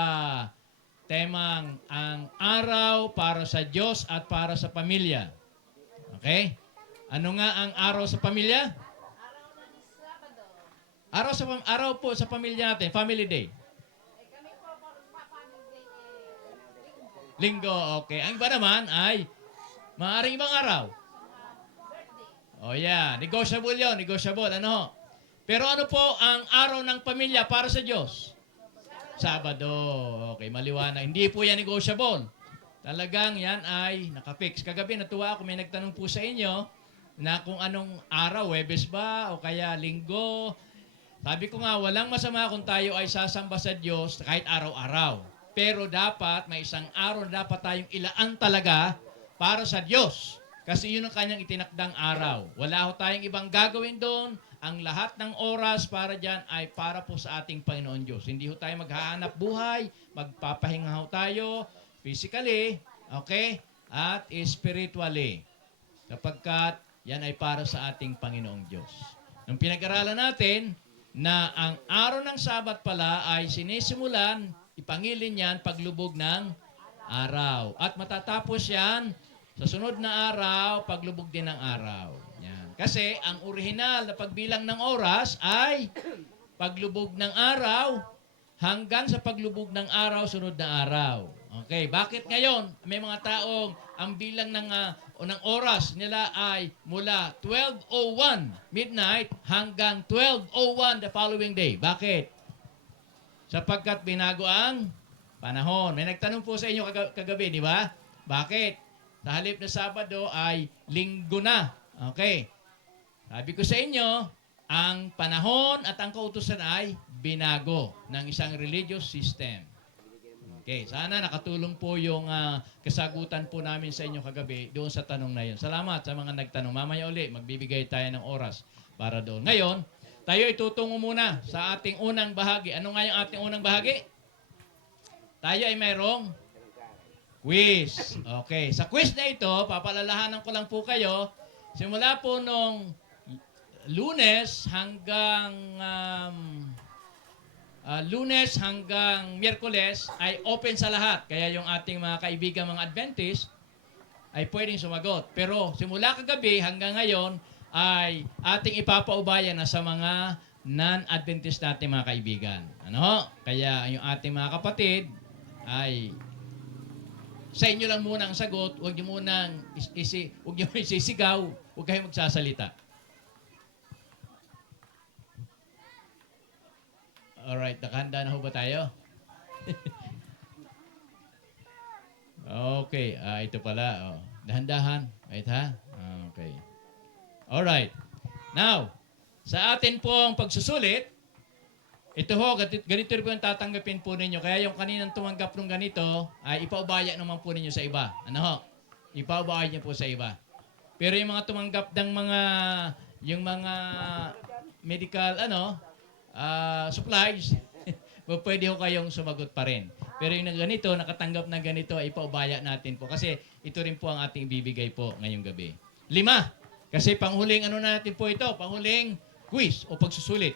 temang ang araw para sa Diyos at para sa pamilya. Okay? Ano nga ang araw sa pamilya? Araw po sa pamilya natin, Family Day. Linggo, okay. Ang iba naman ay maaaring ibang araw. Oh yeah, negotiable yun, negotiable. Pero ano po ang araw ng pamilya para sa Diyos? Sabado. Okay, maliwanag. Hindi po yan negotiable. Talagang yan ay nakafix. Kagabi natuwa ako, may nagtanong po sa inyo na kung anong araw, Webes ba o kaya Linggo. Sabi ko nga, walang masama kung tayo ay sasamba sa Diyos kahit araw-araw. Pero dapat, may isang araw na dapat tayong ilaan talaga para sa Diyos. Kasi yun ang kanyang itinakdang araw. Wala ho tayong ibang gagawin doon. Ang lahat ng oras para dyan ay para po sa ating Panginoon Diyos. Hindi ho tayo maghahanap buhay, magpapahinga ho tayo physically, okay, at spiritually. Sapagkat yan ay para sa ating Panginoong Diyos. Nung pinag-aralan natin na ang araw ng Sabat pala ay sinisimulan, ipangilin yan paglubog ng araw. At matatapos yan sa sunod na araw, paglubog din ng araw. Yan. Kasi ang orihinal na pagbilang ng oras ay paglubog ng araw hanggang sa paglubog ng araw, sunod na araw. Okay, bakit ngayon may mga taong ang bilang ng oras nila ay mula 12:01 midnight hanggang 12:01 the following day? Bakit? Sapagkat binago ang panahon. May nagtanong po sa inyo kagabi, di ba? Bakit? Sa halip na Sabado ay Linggo na. Okay. Sabi ko sa inyo, ang panahon at ang kautusan ay binago ng isang religious system. Okay, sana nakatulong po yung kasagutan po namin sa inyo kagabi doon sa tanong na yun. Salamat sa mga nagtanong. Mamaya uli, magbibigay tayo ng oras para doon. Ngayon, tayo itutungo muna sa ating unang bahagi. Ano nga yung ating unang bahagi? Tayo ay mayroong quiz. Okay, sa quiz na ito, papalalahanan ko lang po kayo, simula po nung Lunes hanggang Miyerkules ay open sa lahat. Kaya yung ating mga kaibigan mga Adventist, ay pwedeng sumagot. Pero simula kagabi hanggang ngayon ay ating ipapaubaya na sa mga non-Adventist natin mga kaibigan. Ano? Kaya yung ating mga kapatid ay sa inyo lang muna ang sagot, huwag niyo munang huwag niyo isisigaw, huwag kayong magsasalita. Alright, nakahanda na ho ba tayo? Okay, ito pala. Oh. Dahan-dahan. Wait ha? Okay. Alright. Now, sa atin pong pagsusulit, ito ho, ganito rin po yung tatanggapin po ninyo. Kaya yung kaninang tumanggap ng ganito, ay ipaubaya naman po ninyo sa iba. Ano ho? Ipaubaya niyo po sa iba. Pero yung mga tumanggap ng yung mga medical, supplies, pwede ho kayong sumagot pa rin. Pero yung ganito, nakatanggap na ganito, ay ipaubaya natin po. Kasi ito rin po ang ating bibigay po ngayong gabi. 5. Kasi panghuling natin po ito, panghuling quiz o pagsusulit.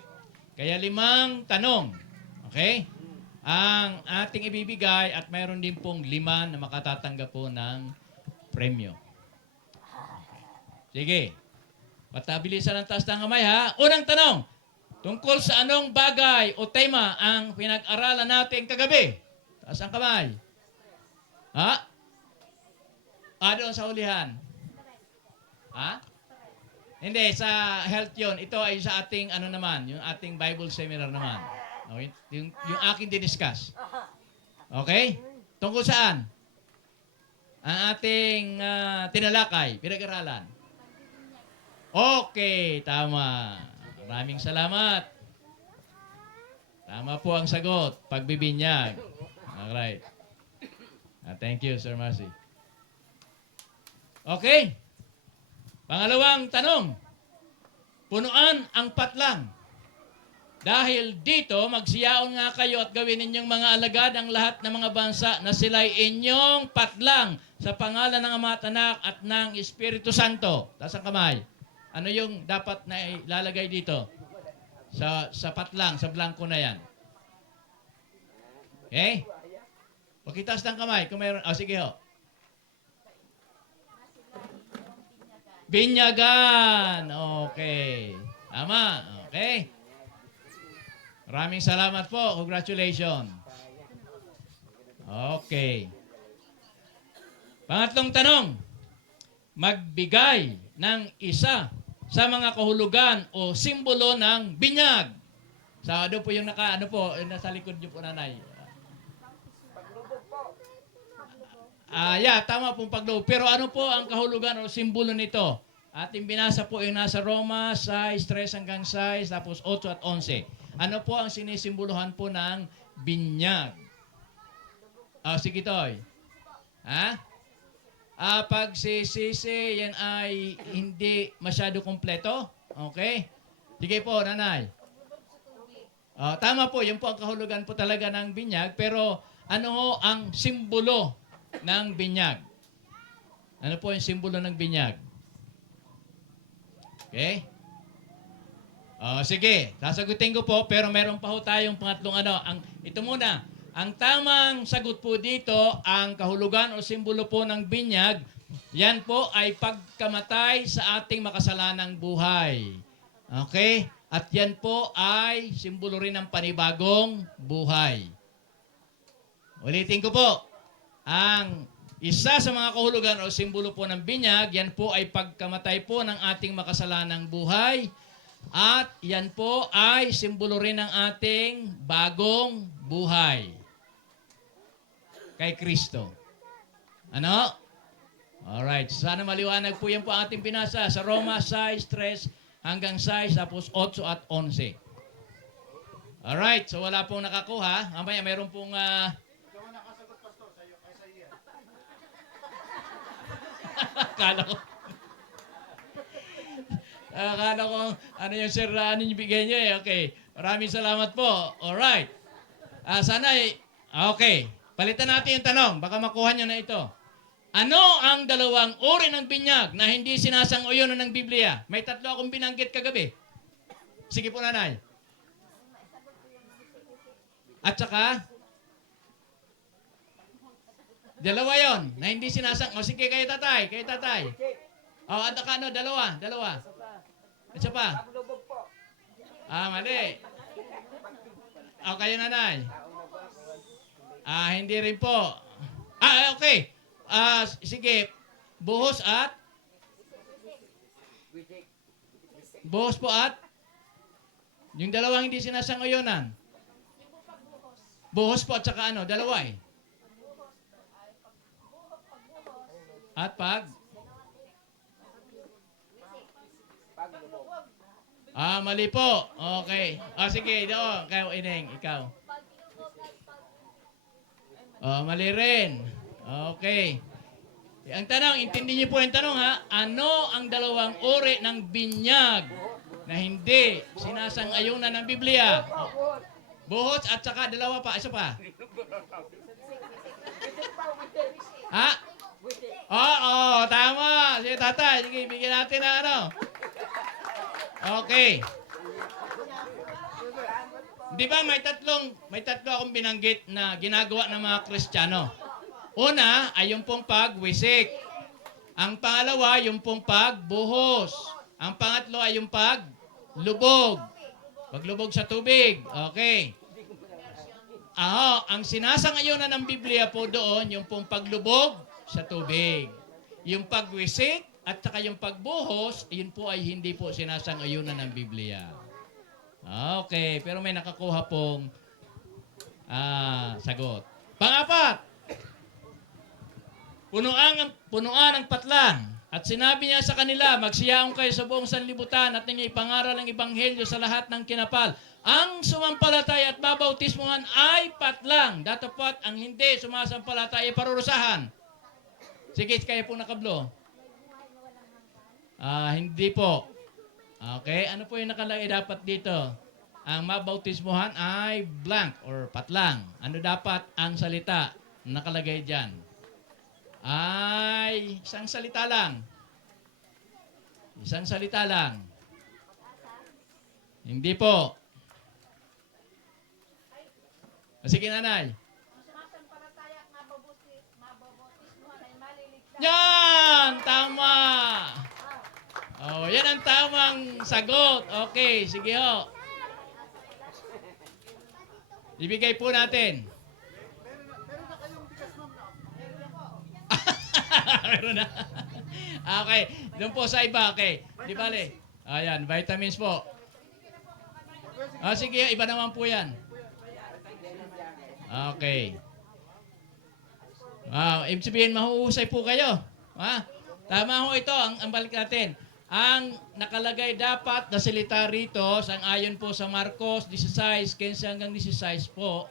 Kaya 5 tanong. Okay? Ang ating ibibigay at mayroon din pong 5 na makatatanggap po ng premyo. Sige. Patabilisan ang taas ng kamay ha. Unang tanong. Tungkol sa anong bagay o tema ang pinag-aralan natin kagabi? Taas ang kamay. Ha? Doon sa hulihan. Ha? Hindi, sa health yun. Ito ay sa ating naman, yung ating Bible seminar naman. Okay? Yung aking diniscuss. Okay? Tungkol saan? Ang ating tinalakay, pinag-aralan. Okay, tama. Maraming salamat. Tama po ang sagot. Pagbibinyag. Alright. Thank you, Sir Marcy. Okay. Pangalawang tanong. Punuan ang patlang. Dahil dito, magsiyaon nga kayo at gawin ninyong mga alagad ang lahat ng mga bansa na sila'y inyong patlang sa pangalan ng Ama at Anak at ng Espiritu Santo. Taas ang kamay. Ano yung dapat na ilalagay dito? Sa patlang, sa blanco na yan. Okay? Pakitaas ng kamay. Kung mayroon, sige ho. Binyagan. Okay. Tama. Okay. Maraming salamat po. Congratulations. Okay. Pangatlong tanong. Magbigay ng isa sa mga kahulugan o simbolo ng binyag. Sa po yung nasa likod niyo po, nanay. Tama pong pagloob. Pero ano po ang kahulugan o simbolo nito? Ating binasa po yung nasa Roma 6:3 hanggang 6, tapos 8 at 11. Ano po ang sinisimbolohan po ng binyag? Sige, Toy. Ha? Pag sisisi, yan ay hindi masyado kompleto. Okay? Sige po, nanay. Tama po, yun po ang kahulugan po talaga ng binyag. Pero ano ho ang simbolo ng binyag? Ano po yung simbolo ng binyag? Okay? Sige, sasagutin ko po, pero meron pa ho tayong pangatlong ito muna. Ang tamang sagot po dito, ang kahulugan o simbolo po ng binyag, yan po ay pagkamatay sa ating makasalanang buhay. Okay? At yan po ay simbolo rin ng panibagong buhay. Ulitin ko po. Ang isa sa mga kahulugan o simbolo po ng binyag, yan po ay pagkamatay po ng ating makasalanang buhay. At yan po ay simbolo rin ng ating bagong buhay kay Kristo. Ano? Alright. Sana maliwanag po yan po ating binasa sa Roma 6:3 hanggang 6, tapos 8 at 11. Alright. So wala pong nakakuha. Mamaya meron pong Akala ko ano yung sir yung bigay niyo eh. Okay. Maraming salamat po. Alright. Okay. Palitan natin yung tanong. Baka makuha nyo na ito. Ano ang dalawang uri ng binyag na hindi sinasang-ayon ng Biblia? May 3 akong binanggit kagabi. Sige po, nanay. At saka, Dalawa yon na hindi sinasang. O sige, kayo tatay. Kayo tatay. O, at ano, dalawa. Isa pa. Paglubog po. Mali. O, kayo nanay. Hindi rin po. Okay. Sige. Buhos at? Buhos po at? Yung dalawang hindi sinasangayonan. Buhos po at saka ano? Dalawa eh. At pag? Mali po. Okay. Sige. Doon. Kayo, Ineng. Ikaw. Mali rin. Okay. Ang tanong, intindi niyo po yung tanong ha. Ano ang dalawang uri ng binyag na hindi sinasang-ayunan ng Biblia? Buhos at saka dalawa pa. Isa pa. Ha? Oo, tama. Sige, tatay. Sige, bigyan natin na ano. Okay. Di ba may tatlo akong binanggit na ginagawa ng mga Kristiyano. Una ay yung pong pagwisik. Ang pangalawa, yung pong pagbuhos. Ang pangatlo ay yung paglubog. Paglubog sa tubig. Okay. Ang sinasang-ayunan ng Biblia po doon, yung pong paglubog sa tubig. Yung pagwisik at saka yung pagbuhos, yun po ay hindi po sinasang-ayunan ng Biblia. Okay, pero may nakakuha pong sagot. Pang-apat, punuan ang patlang. At sinabi niya sa kanila, magsiyaong kayo sa buong sanlibutan at ninyo ipangaral ang ebanghelyo sa lahat ng kinapal. Ang sumampalataya at babautismuhan ay patlang. Datapot ang hindi sumasampalataya ay parurusahan. Sige, kayo po nakablo. Hindi po. Okay, ano po yung nakalagay dapat dito? Ang mabautismuhan ay blank or patlang. Ano dapat ang salita nakalagay dyan? Ay isang salita lang. Isang salita lang. Hindi po. Sige, nanay. Yan! Tama! Yan ang tamang sagot. Okay, sige ho. Ibigay po natin. Meron na. Okay, doon po sa iba. Okay, di bale. Ayan, vitamins po. Sige, iba naman po yan. Okay. Ibig sabihin, mahuhusay po kayo. Tama ho ito, ang balik natin. Ang nakalagay dapat na salita rito, ayon po sa Marcos 16:15 hanggang 16 po,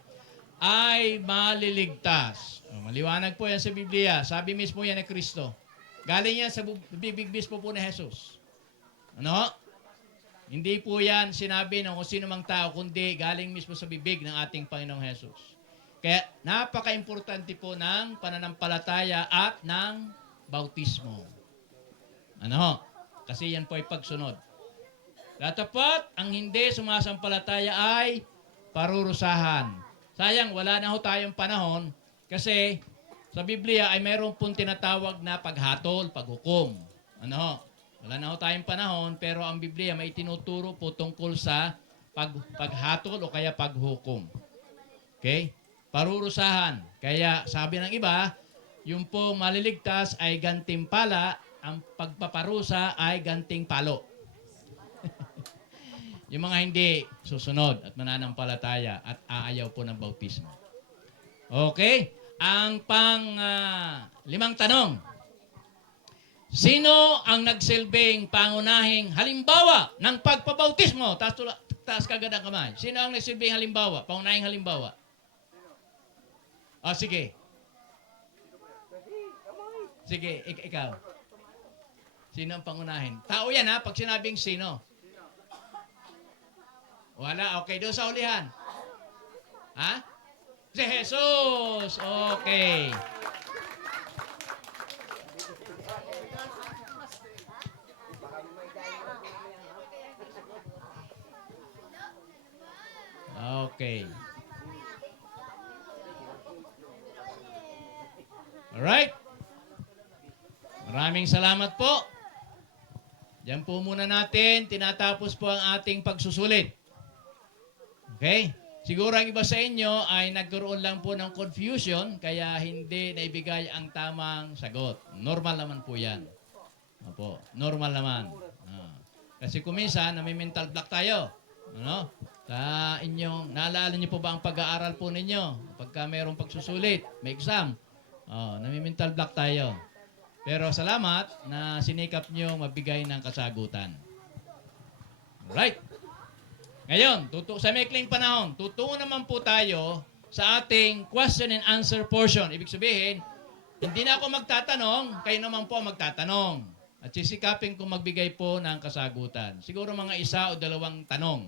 ay maliligtas. Maliwanag po yan sa Biblia. Sabi mismo yan ni Kristo. Galing yan sa bibig mismo po ni Jesus. Ano? Hindi po yan sinabi ng kung sino mang tao, kundi galing mismo sa bibig ng ating Panginoong Jesus. Kaya napaka-importante po ng pananampalataya at ng bautismo. Ano? Kasi yan po ay pagsunod. Datapat, ang hindi sumasampalataya ay parurusahan. Sayang, wala na ho tayong panahon kasi sa Biblia ay mayroon pong tinatawag na paghatol, paghukom. Ano? Wala na ho tayong panahon pero ang Biblia may tinuturo po tungkol sa paghatol o kaya paghukom. Okay? Parurusahan. Kaya sabi ng iba, yung pong maliligtas ay gantimpala, ang pagpaparusa ay ganting palo. Yung mga hindi susunod at mananampalataya at aayaw po ng bautismo. Okay? Ang limang tanong. Sino ang nagsilbing pangunahing halimbawa ng pagpabautismo? Taas kagad ang kamay. Sino ang nagsilbing halimbawa? Pangunahing halimbawa? Sige. Sige, ikaw. Sino ang pangunahin? Tao yan ha, pag sinabing sino. Wala, okay. Doon sa ulihan. Ha? Si Jesus. Okay. Okay. Alright? Maraming salamat po. Diyan po muna natin, tinatapos po ang ating pagsusulit. Okay? Siguro ang iba sa inyo ay nagkaroon lang po ng confusion, kaya hindi naibigay ang tamang sagot. Normal naman po yan. Opo, normal naman. Kasi kuminsan, nami-mental block tayo. Ano? Sa inyong, naalala niyo po ba ang pag-aaral po ninyo? Pagka mayroong pagsusulit, may exam, nami-mental block tayo. Pero salamat na sinikap niyo mabigay ng kasagutan. Alright. Ngayon, sa maikling panahon, tutungo naman po tayo sa ating question and answer portion. Ibig sabihin, hindi na ako magtatanong, kayo naman po magtatanong. At sisikapin ko magbigay po ng kasagutan. Siguro mga 1 o 2 tanong,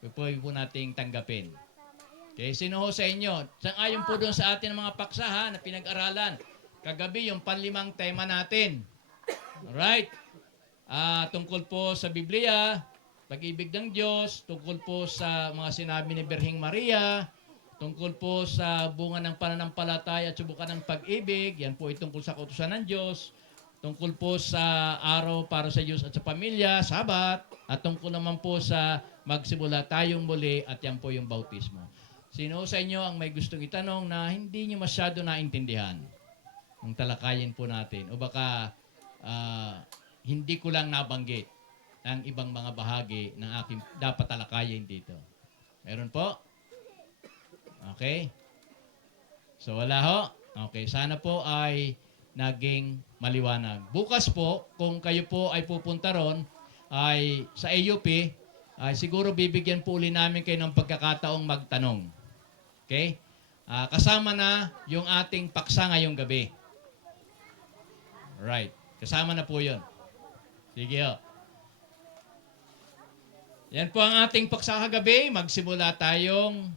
pwede po nating tanggapin. Okay, sino ho sa inyo? Ayon po doon sa atin mga paksa na pinag-aralan. Kagabi yung 5 tema natin. Alright? Tungkol po sa Biblia, pag-ibig ng Diyos, tungkol po sa mga sinabi ni Birheng Maria, tungkol po sa bunga ng pananampalataya at subukan ng pag-ibig, yan po ay tungkol sa kautusan ng Diyos, tungkol po sa araw para sa Diyos at sa pamilya, Sabat, at tungkol naman po sa magsimula tayong muli at yan po yung bautismo. Sino sa inyo ang may gustong itanong na hindi nyo masyado naintindihan? Ang talakayin po natin. O baka hindi ko lang nabanggit ang ibang mga bahagi ng aking dapat talakayin dito. Meron po? Okay? So wala ho? Okay, sana po ay naging maliwanag. Bukas po, kung kayo po ay pupunta ron, ay sa AUP, ay siguro bibigyan po uli namin kayo ng pagkakataong magtanong. Okay? Kasama na yung ating paksa ngayong gabi. Right. Kasama na po yun. Sige ho. Yan po ang ating paksa kagabi. Magsimula tayong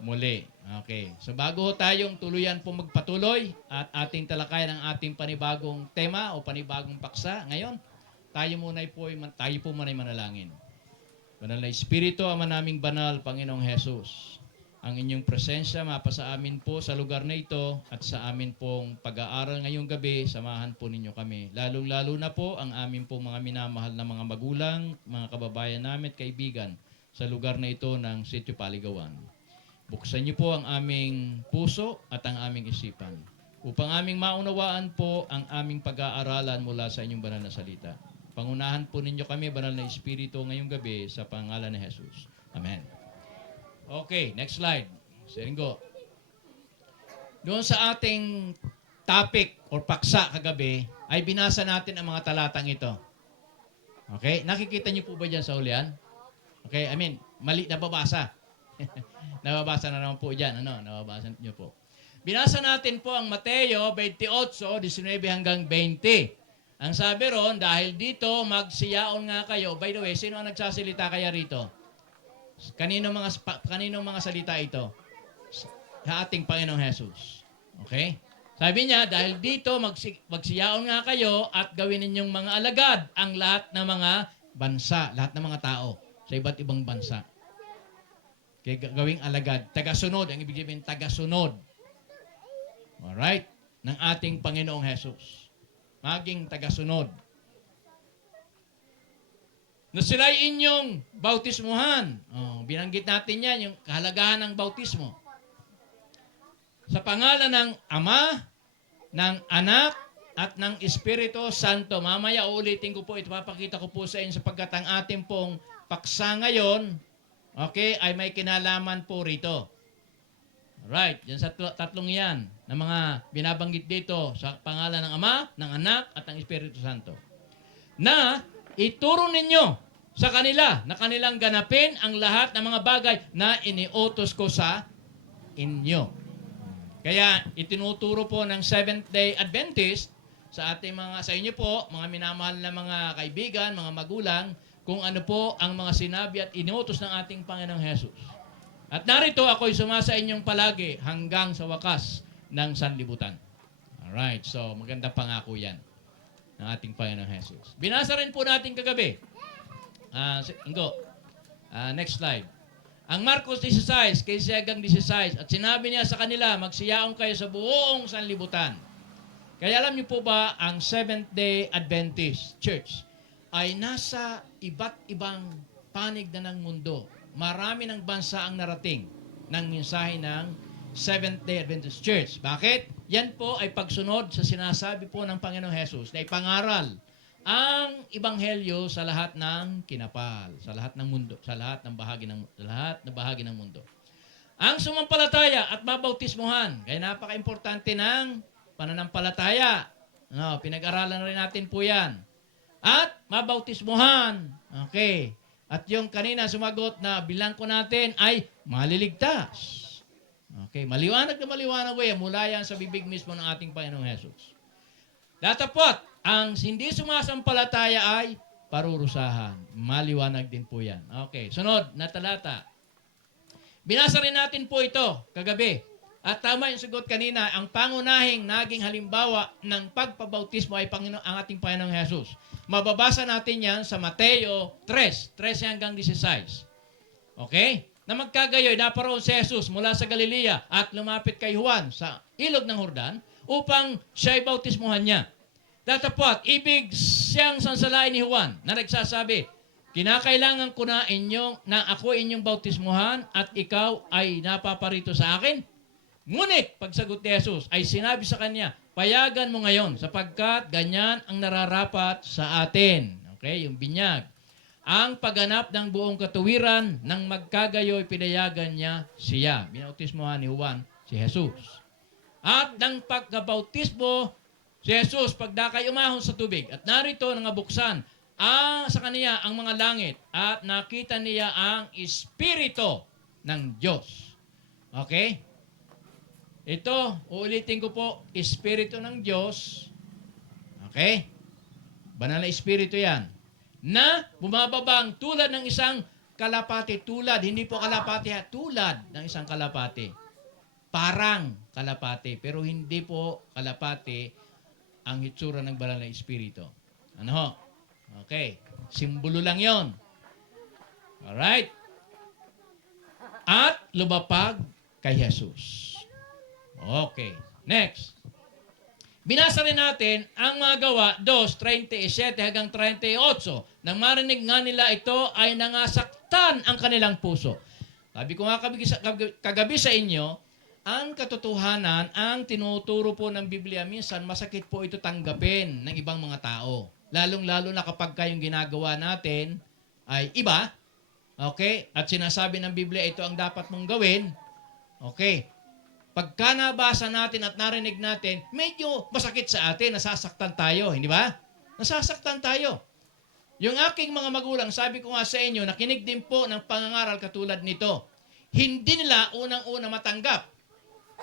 muli. Okay. So bago ho tayong tuluyan po magpatuloy at ating talakayan ang ating panibagong tema o panibagong paksa, ngayon, tayo po muna ay manalangin. Banal na Espiritu, Ama naming banal, Panginoong Hesus, ang inyong presensya mapasa amin po sa lugar na ito at sa amin pong pag-aaral ngayong gabi, samahan po ninyo kami. Lalong-lalo na po ang amin pong mga minamahal na mga magulang, mga kababayan namin at kaibigan sa lugar na ito ng Sitio Paligawan. Buksan niyo po ang aming puso at ang aming isipan upang aming maunawaan po ang aming pag-aaralan mula sa inyong banal na salita. Pangunahan po ninyo kami, Banal na Espiritu, ngayong gabi sa pangalan ni Jesus. Amen. Okay, next slide. Seringo. Doon sa ating topic or paksa kagabi, ay binasa natin ang mga talatang ito. Okay? Nakikita niyo po ba dyan sa ulian? Okay, mali, nababasa. Nababasa na naman po dyan. Nababasa niyo po. Binasa natin po ang Mateo 28:19 hanggang 20. Ang sabi ron, dahil dito magsiyaon nga kayo. By the way, sino ang nagsasalita kaya rito? Kaninong mga salita ito? Sa ating Panginoong Jesus. Okay? Sabi niya, dahil dito magsiyaon nga kayo at gawin ninyong mga alagad ang lahat ng mga bansa, lahat ng mga tao sa iba't ibang bansa. Okay, gawing alagad. Tagasunod. Ang ibig sabihin, tagasunod. Alright? Ng ating Panginoong Jesus. Maging tagasunod. Na sila'y inyong bautismuhan. Binanggit natin yan, yung kahalagahan ng bautismo. Sa pangalan ng Ama, ng Anak, at ng Espiritu Santo. Mamaya ulitin ko po, ipapakita ko po sa inyo sapagkat ang ating pong paksa ngayon, okay, ay may kinalaman po rito. Alright, yan sa tatlong yan na mga binabanggit dito sa pangalan ng Ama, ng Anak, at ng Espiritu Santo. Na ituro ninyo sa kanila na kanilang ganapin ang lahat ng mga bagay na iniutos ko sa inyo. Kaya itinuturo po ng Seventh-day Adventist sa inyo po, mga minamahal na mga kaibigan, mga magulang, kung ano po ang mga sinabi at inutos ng ating Panginoong Jesus. At narito ako'y sumasa inyong palagi hanggang sa wakas ng sanlibutan. Alright, so magandang pangako yan ng ating Panginoong Jesus. Binasa rin po natin kagabi. Next slide. Ang Marcos 16, kay Segang 16, at sinabi niya sa kanila, magsiyaong kayo sa buong sanlibutan. Kaya alam niyo po ba, ang Seventh-day Adventist Church ay nasa iba't ibang panig na ng mundo. Marami ng bansa ang narating ng mensahe ng Seventh-day Adventist Church. Bakit? Yan po ay pagsunod sa sinasabi po ng Panginoong Hesus na ipangaral ang ebanghelyo sa lahat ng kinapal, sa lahat ng mundo, sa lahat ng bahagi ng mundo. Ang sumampalataya at mabautismuhan, kaya napaka-importante ng pananampalataya. No, pinag-aralan na rin natin po yan. At mabautismuhan. Okay. At yung kanina sumagot na bilang ko natin ay maliligtas. Okay. Maliwanag na maliwanag ko yan. Mula yan sa bibig mismo ng ating Panginoong Hesus. Datapot, ang hindi sumasampalataya ay parurusahan. Maliwanag din po yan. Okay. Sunod na talata. Binasa rin natin po ito kagabi. At tama yung sagot kanina, ang pangunahing naging halimbawa ng pagpabautismo ay ang ating Panginoong Hesus. Mababasa natin yan sa Mateo 3, 13 hanggang 16. Okay? Na magkagayoy, naparoon si Jesus mula sa Galilea at lumapit kay Juan sa ilog ng Jordan upang siya'y bautismuhan niya. Datapot, ibig siyang sansalain ni Juan na nagsasabi, kinakailangan ko na ako inyong bautismuhan at ikaw ay napaparito sa akin? Ngunit, pagsagot ni Jesus, ay sinabi sa kanya, payagan mo ngayon sapagkat ganyan ang nararapat sa atin. Okay, yung binyag. Ang pagganap ng buong katuwiran ng magkagayoy pinayagan niya siya. Binautismohan ni Juan si Jesus. At ng pagkabautismo, si Jesus pagdakay umahon sa tubig at narito nangabuksan sa kaniya ang mga langit at nakita niya ang Espiritu ng Diyos. Okay? Ito, uulitin ko po, Espiritu ng Diyos, okay? Banal na Espiritu yan, na bumababang tulad ng isang kalapati, hindi po kalapati, tulad ng isang kalapati. Parang kalapati, pero hindi po kalapati ang hitsura ng banal na Espiritu. Ano ho? Okay, simbolo lang yon. Alright? At lumapag kay Jesus. Okay. Next. Binasa rin natin ang mga gawa 2:37 hanggang 38. Nang marinig nga nila ito ay nangasaktan ang kanilang puso. Sabi ko nga kagabi sa inyo, ang katotohanan, ang tinuturo po ng Biblia, minsan masakit po ito tanggapin ng ibang mga tao. Lalong-lalo na kapag kayong ginagawa natin ay iba. Okay? At sinasabi ng Biblia, ito ang dapat mong gawin. Okay. Pagka nabasa natin at narinig natin, medyo masakit sa atin, nasasaktan tayo, hindi ba? Nasasaktan tayo. Yung aking mga magulang, sabi ko nga sa inyo, nakinig din po ng pangangaral katulad nito. Hindi nila unang-una matanggap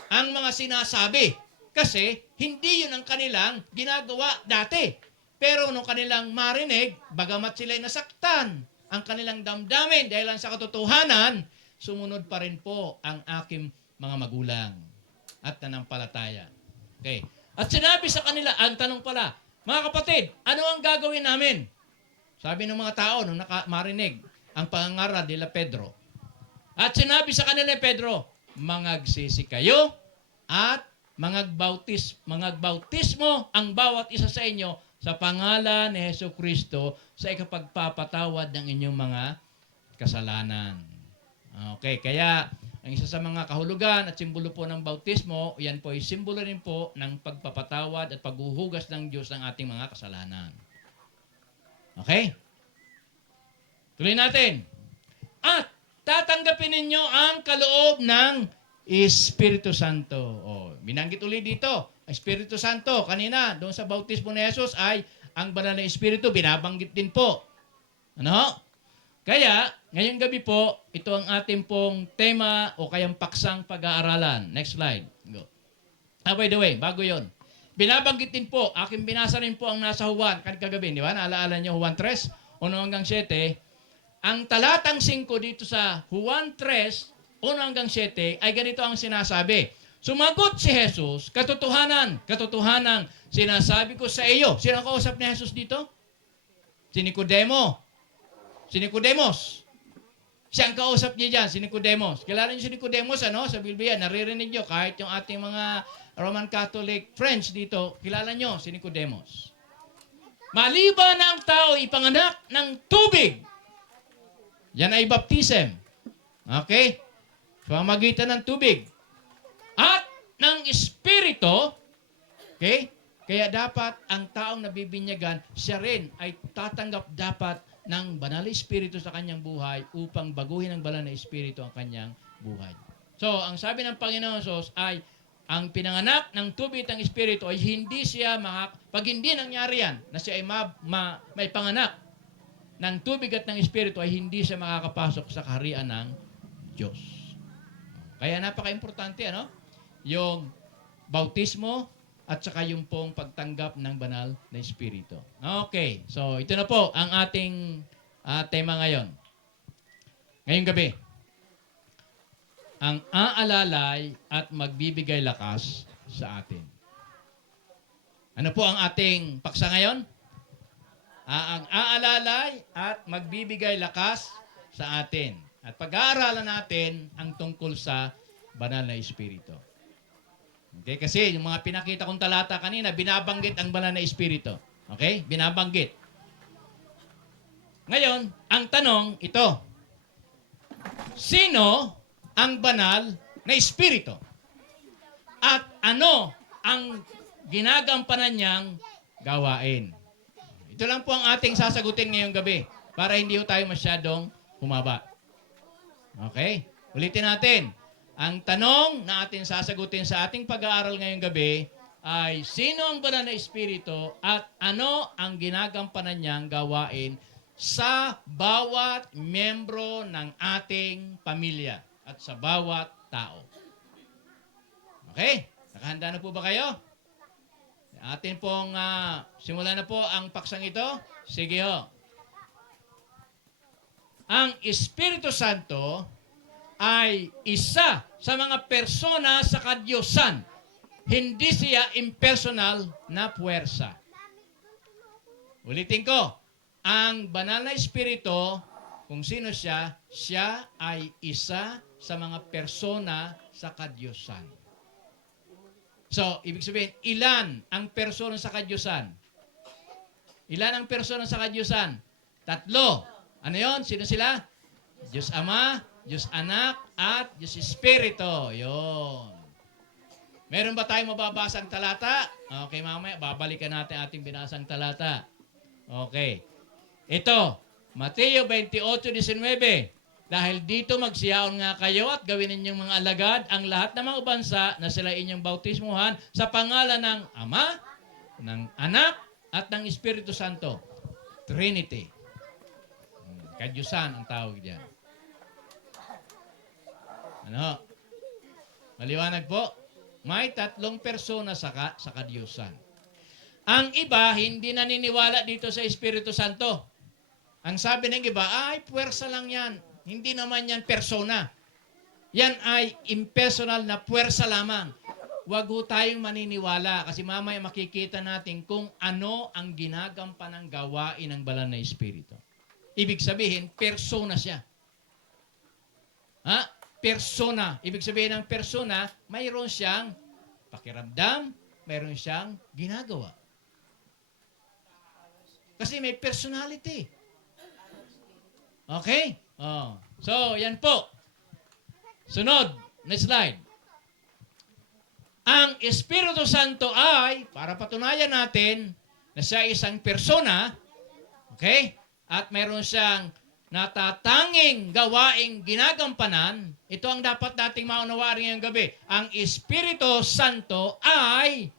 ang mga sinasabi kasi hindi yun ang kanilang ginagawa dati. Pero nung kanilang marinig, bagamat sila'y nasaktan ang kanilang damdamin dahil lang sa katotohanan, sumunod pa rin po ang aking mga magulang at nanampalataya. Okay. At sinabi sa kanila, ang tanong pala, mga kapatid, ano ang gagawin namin? Sabi ng mga tao nung marinig ang pangangaral nila Pedro. At sinabi sa kanila ni Pedro, mangagsisi kayo at mangagbautismo ang bawat isa sa inyo sa pangalan ni Jesucristo sa ikapagpapatawad ng inyong mga kasalanan. Okay, kaya ang isa sa mga kahulugan at simbolo po ng bautismo, yan po ay simbolo rin po ng pagpapatawad at paghuhugas ng Diyos ng ating mga kasalanan. Okay? Tuloy natin. At tatanggapin ninyo ang kaloob ng Espiritu Santo. Binanggit ulit dito. Espiritu Santo, kanina, doon sa bautismo ni Jesus ay ang banal na Espiritu, binabanggit din po. Ano? Kaya, ngayong gabi po, ito ang ating pong tema o kayang paksang pag-aaralan. Next slide. Go. By the way, bago yon, binabanggit din po, aking binasa rin po ang nasa Juan, kagabi, di ba? Naalaala niyo Juan 3, 1 hanggang 7. Ang talatang 5 dito sa Juan 3, 1 hanggang 7, ay ganito ang sinasabi. Sumagot si Jesus, katotohanan, sinasabi ko sa iyo. Sino ang kausap ni Jesus dito? Si Nicodemos. Siya ang kausap niya dyan, si Nicodemus. Kilala niyo si Nicodemus, ano? Sa Biblia, naririnig niyo, kahit yung ating mga Roman Catholic friends dito, kilala niyo si Nicodemus. Maliban na ang tao ipanganak ng tubig, yan ay baptism. Okay? Pamagitan ng tubig. At ng Espiritu, okay? Kaya dapat ang taong nabibinyagan, siya rin ay tatanggap dapat ng banal na Espiritu sa kanyang buhay upang baguhin ng banal na Espiritu ang kanyang buhay. So, ang sabi ng Panginoon Sos ay, ang pinanganak ng tubig at ng Espiritu ay hindi siya pag hindi nangyari yan, na siya ay may panganak ng tubig at ng Espiritu, ay hindi siya makakapasok sa kaharian ng Diyos. Kaya napaka-importante, ano? Yung bautismo at saka yung pong pagtanggap ng banal na Espiritu. Okay, so ito na po ang ating tema ngayon. Ngayong gabi, ang aalalay at magbibigay lakas sa atin. Ano po ang ating paksa ngayon? Ang aalalay at magbibigay lakas sa atin. At pag-aaralan natin ang tungkol sa banal na Espiritu. Okay? Kasi yung mga pinakita kong talata kanina, binabanggit ang banal na Espiritu. Okay? Binabanggit. Ngayon, ang tanong ito. Sino ang banal na Espiritu? At ano ang ginagampanan niyang gawain? Ito lang po ang ating sasagutin ngayong gabi para hindi tayo masyadong humaba. Okay? Ulitin natin. Ang tanong na ating sasagutin sa ating pag-aaral ngayong gabi ay sino ang banal na Espiritu at ano ang ginagampanan niyang gawain sa bawat miyembro ng ating pamilya at sa bawat tao. Okay? Nakahanda na po ba kayo? Atin pong simulan na po ang paksang ito. Sige ho. Ang Espiritu Santo ay isa sa mga persona sa kadyosan. Hindi siya impersonal na puwersa. Ulitin ko. Ang banal na Espiritu, kung sino siya, siya ay isa sa mga persona sa kadyosan. So, ibig sabihin, ilan ang persona sa kadyosan? Ilan ang persona sa kadyosan? 3. Ano yon? Sino sila? Diyos Ama, Diyos Anak, at Diyos Espiritu. Yon. Meron ba tayong mababasang talata? Okay, mamaya, babalikan natin ating binasang talata. Okay. Ito, Mateo 28:19. Dahil dito magsiyaon nga kayo at gawin ninyong mga alagad ang lahat ng mga bansa na sila inyong bautismuhan sa pangalan ng Ama, ng Anak, at ng Espiritu Santo. Trinity. Kadyusan ang tawag diyan. Ano? Maliwanag po? May 3 persona sa kadyusan. Ang iba, hindi naniniwala dito sa Espiritu Santo. Ang sabi ng iba, ay, puwersa lang yan. Hindi naman yan persona. Yan ay impersonal na puwersa lamang. Huwag ho tayong maniniwala kasi mamaya makikita natin kung ano ang ginagampan ng gawain ng banal na Espiritu. Ibig sabihin, persona siya. Ha? Persona. Ibig sabihin ng persona, mayroon siyang pakiramdam, mayroon siyang ginagawa. Kasi may personality. Okay? Oh. So, yan po. Sunod na slide. Ang Espiritu Santo ay, para patunayan natin na siya isang persona, okay? At mayroon siyang natatanging gawaing ginagampanan, ito ang dapat nating maunawaan ngayong gabi. Ang Espiritu Santo ay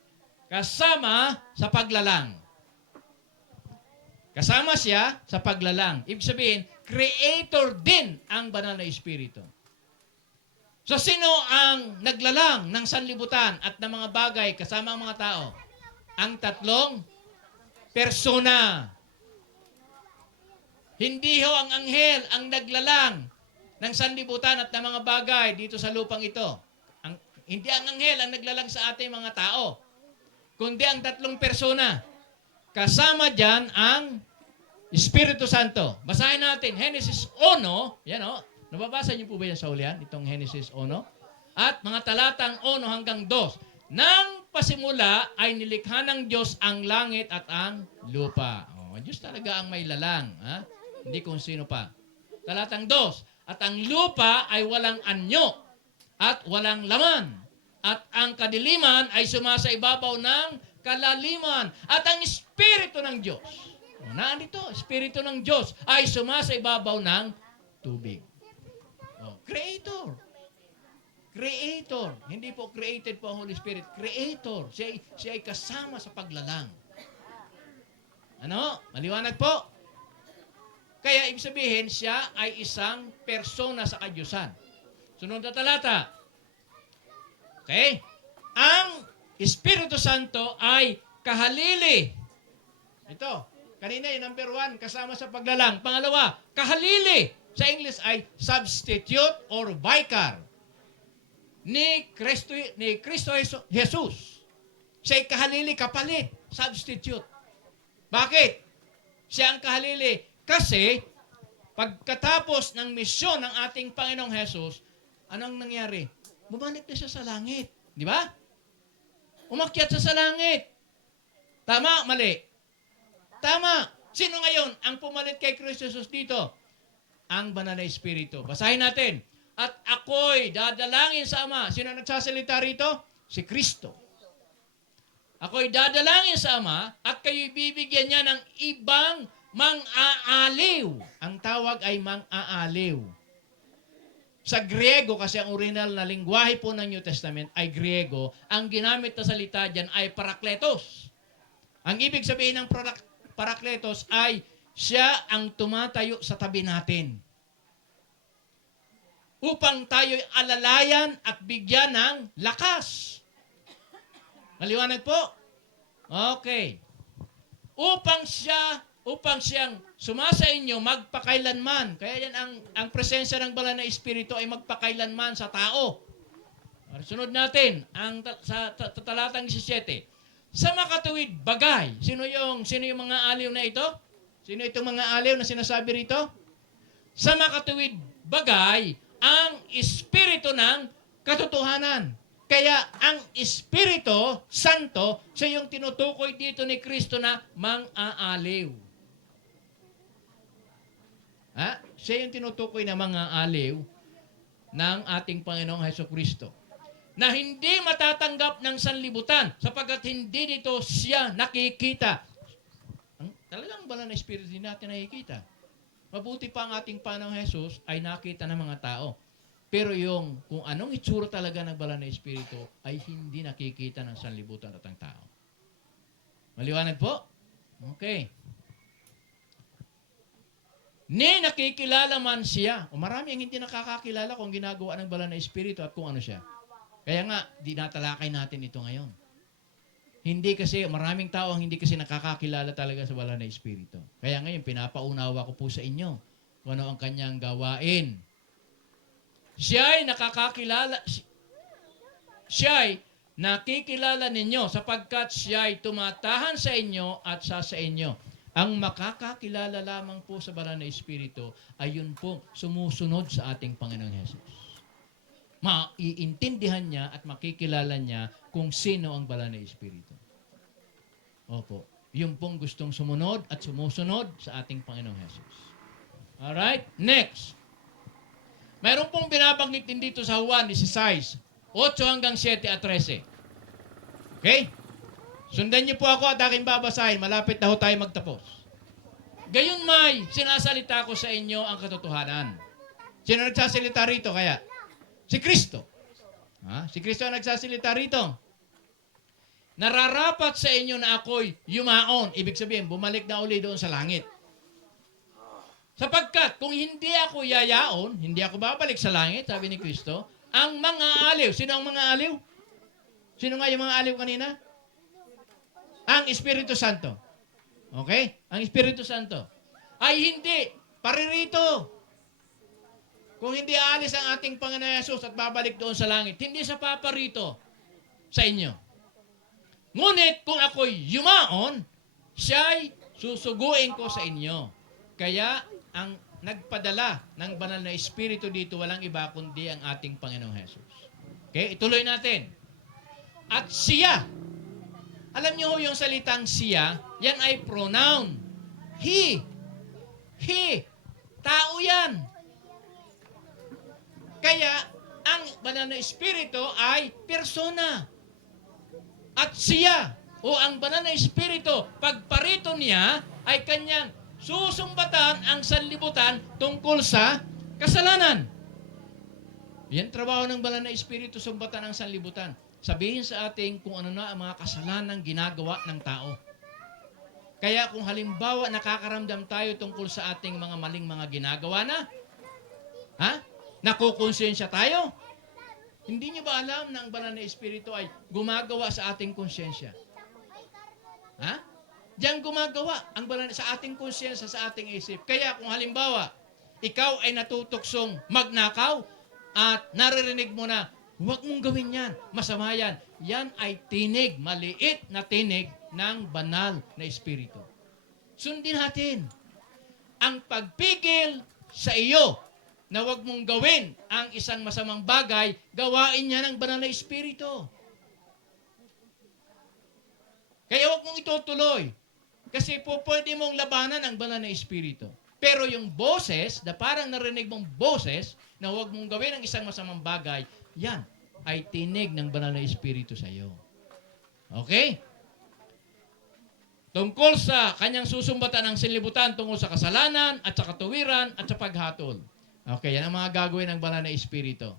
kasama sa paglalang. Kasama siya sa paglalang. Ibig sabihin, creator din ang banal na Espiritu. So, sino ang naglalang ng sanlibutan at ng mga bagay kasama ang mga tao? Ang 3 persona. Hindi ho ang anghel ang naglalang ng sanlibutan at ng mga bagay dito sa lupang ito. Hindi ang anghel ang naglalang sa ating mga tao, kundi ang 3 persona. Kasama dyan ang Espiritu Santo. Basahin natin, Genesis 1, yan o, Nababasa niyo po ba yan sa ulian? Itong Genesis 1? At mga talatang 1 hanggang 2. Nang pasimula ay nilikha ng Diyos ang langit at ang lupa. Diyos talaga ang may lalang. Ha? Hindi kung sino pa. Talatang 2. At ang lupa ay walang anyo at walang laman. At ang kadiliman ay sumasa ibabaw ng kalaliman. At ang Espiritu ng Diyos, nandito, Espiritu ng Diyos ay sumasa ibabaw ng tubig. Creator. Creator. Hindi po created po ang Holy Spirit. Creator. Siya ay kasama sa paglalang. Ano? Maliwanag po. Kaya ibig sabihin, siya ay isang persona sa kadyusan. Sunod na talata. Okay? Ang Espiritu Santo ay kahalili. Ito. Kanina yung number 1, kasama sa paglalang. Pangalawa, kahalili. Sa English ay substitute or vicar ni Kristo Jesus. Siya'y kahalili, kapalit, substitute. Bakit? Siya ang kahalili kasi pagkatapos ng misyon ng ating Panginoong Jesus, anong nangyari? Bumalik na siya sa langit. Di ba? Umakyat siya sa langit. Tama, mali? Tama. Sino ngayon ang pumalit kay Kristo Jesus dito? Ang banal na Espiritu. Basahin natin. At ako'y dadalangin sa Ama. Sino nagsasalita rito? Si Kristo. Ako'y dadalangin sa Ama at kayo'y bibigyan niya ng ibang mang-aaliw. Ang tawag ay mang-aaliw. Sa Griego, kasi ang original na lingwahe po ng New Testament ay Griego, ang ginamit na salita dyan ay parakletos. Ang ibig sabihin ng parakletos ay siya ang tumatayo sa tabi natin upang tayo'y alalayan at bigyan ng lakas. Maliwanag po? Okay. Upang siyang sumasa inyo magpakailanman. Kaya yan ang presensya ng banal na Espiritu ay magpakailanman sa tao. Sunod natin sa talatang 17. Sa makatuwid bagay. Sino yung mga aliw na ito? Sino itong mga aliw na sinasabi rito? Sa makatuwid bagay, ang Espiritu ng katotohanan. Kaya ang Espiritu Santo, siya yung tinutukoy dito ni Kristo na mang-aaliw. Siya yung tinutukoy na mang-aaliw ng ating Panginoong Hesukristo. Na hindi matatanggap ng sanlibutan sapagkat hindi dito siya nakikita. Talagang banal na Espiritu din natin nakikita. Mabuti pa ang ating Panginoong Jesus ay nakita ng mga tao. Pero yung kung anong itsura talaga ng banal na Espiritu ay hindi nakikita ng sanlibutan at ang tao. Maliwanag po? Okay. Ni nakikilala man siya. O marami ang hindi nakakakilala kung ginagawa ng banal na Espiritu at kung ano siya. Kaya nga, dinatalakay natin ito ngayon. Hindi kasi, maraming tao ang hindi kasi nakakakilala talaga sa banal na Espiritu. Kaya ngayon, pinapaunawa ko po sa inyo kung ano ang kanyang gawain. Siya'y nakakakilala, siya'y nakikilala ninyo sapagkat siya'y tumatahan sa inyo at sa inyo. Ang makakakilala lamang po sa banal na Espiritu ay yun po sumusunod sa ating Panginoong Hesus. Maiintindihan niya at makikilala niya kung sino ang banal na Espiritu. Opo. Yung pong gustong sumunod at sumusunod sa ating Panginoong Hesus. Alright? Next. Mayroon pong binabanggit din dito sa Juan 16, 8 hanggang 7 at 13. Okay? Sundan niyo po ako at aking babasahin. Malapit na ho tayo magtapos. Gayon may sinasalita ko sa inyo ang katotohanan. Sino nagsasalita rito kaya? Si Kristo. Si Kristo ang nagsasalita rito. Nararapat sa inyo na ako'y yumaon. Ibig sabihin, bumalik na uli doon sa langit. Sapagkat kung hindi ako yayaon, hindi ako babalik sa langit, sabi ni Kristo, ang mga aliw. Sino ang mga aliw? Sino nga yung mga aliw kanina? Ang Espiritu Santo. Okay? Ang Espiritu Santo. Ay hindi. Paririto. Kung hindi aalis ang ating Panginoon Yesus at babalik doon sa langit, hindi sa paparito sa inyo. Ngunit kung ako'y yumaon, siya'y susuguin ko sa inyo. Kaya ang nagpadala ng banal na Espiritu dito, walang iba kundi ang ating Panginoong Jesus. Okay, ituloy natin. At siya, alam niyo ho yung salitang siya, yan ay pronoun. He, tao yan. Kaya, ang banal na Espiritu ay persona. At siya, o ang banal na Espiritu, pagparito niya, ay kanyang susumbatan ang sanlibutan tungkol sa kasalanan. Yan trabaho ng banal na Espiritu, sumbatan ang sanlibutan. Sabihin sa atin kung ano na ang mga kasalanan ginagawa ng tao. Kaya kung halimbawa nakakaramdam tayo tungkol sa ating mga maling mga ginagawa na, nakukonsensya tayo, hindi niyo ba alam na ang banal na Espiritu ay gumagawa sa ating konsensya? Diyan gumagawa ang banal sa ating konsensya, sa ating isip. Kaya kung halimbawa, ikaw ay natutuksong magnakaw at naririnig mo na, huwag mong gawin yan, masama yan. Yan ay tinig, maliit na tinig ng banal na Espiritu. Sundin natin ang pagpigil sa iyo na huwag mong gawin ang isang masamang bagay, gawain niya ng banal na Espiritu. Kaya huwag mong itutuloy. Kasi po pwede mong labanan ang banal na Espiritu. Pero yung boses, na parang narinig mong boses, na huwag mong gawin ang isang masamang bagay, yan ay tinig ng banal na Espiritu sa iyo. Okay? Tungkol sa kanyang susumbatan ng sanlibutan tungkol sa kasalanan at sa katuwiran at sa paghatol. Okay, yan ang mga gagawin ng banal na Espiritu.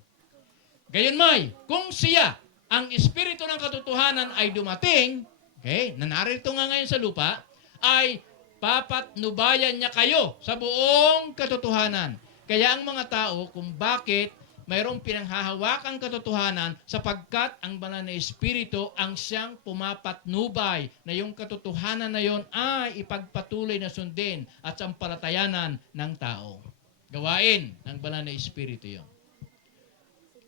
Gayunmay, kung siya, ang Espiritu ng katotohanan ay dumating, okay, na narito nga ngayon sa lupa, ay papatnubayan niya kayo sa buong katotohanan. Kaya ang mga tao, kung bakit mayroong pinanghahawakang katotohanan, sapagkat ang banal na Espiritu ang siyang pumapatnubay na yung katotohanan na yon ay ipagpatuloy na sundin at sampalatayanan ng tao. Gawain ng banal na Espiritu yon.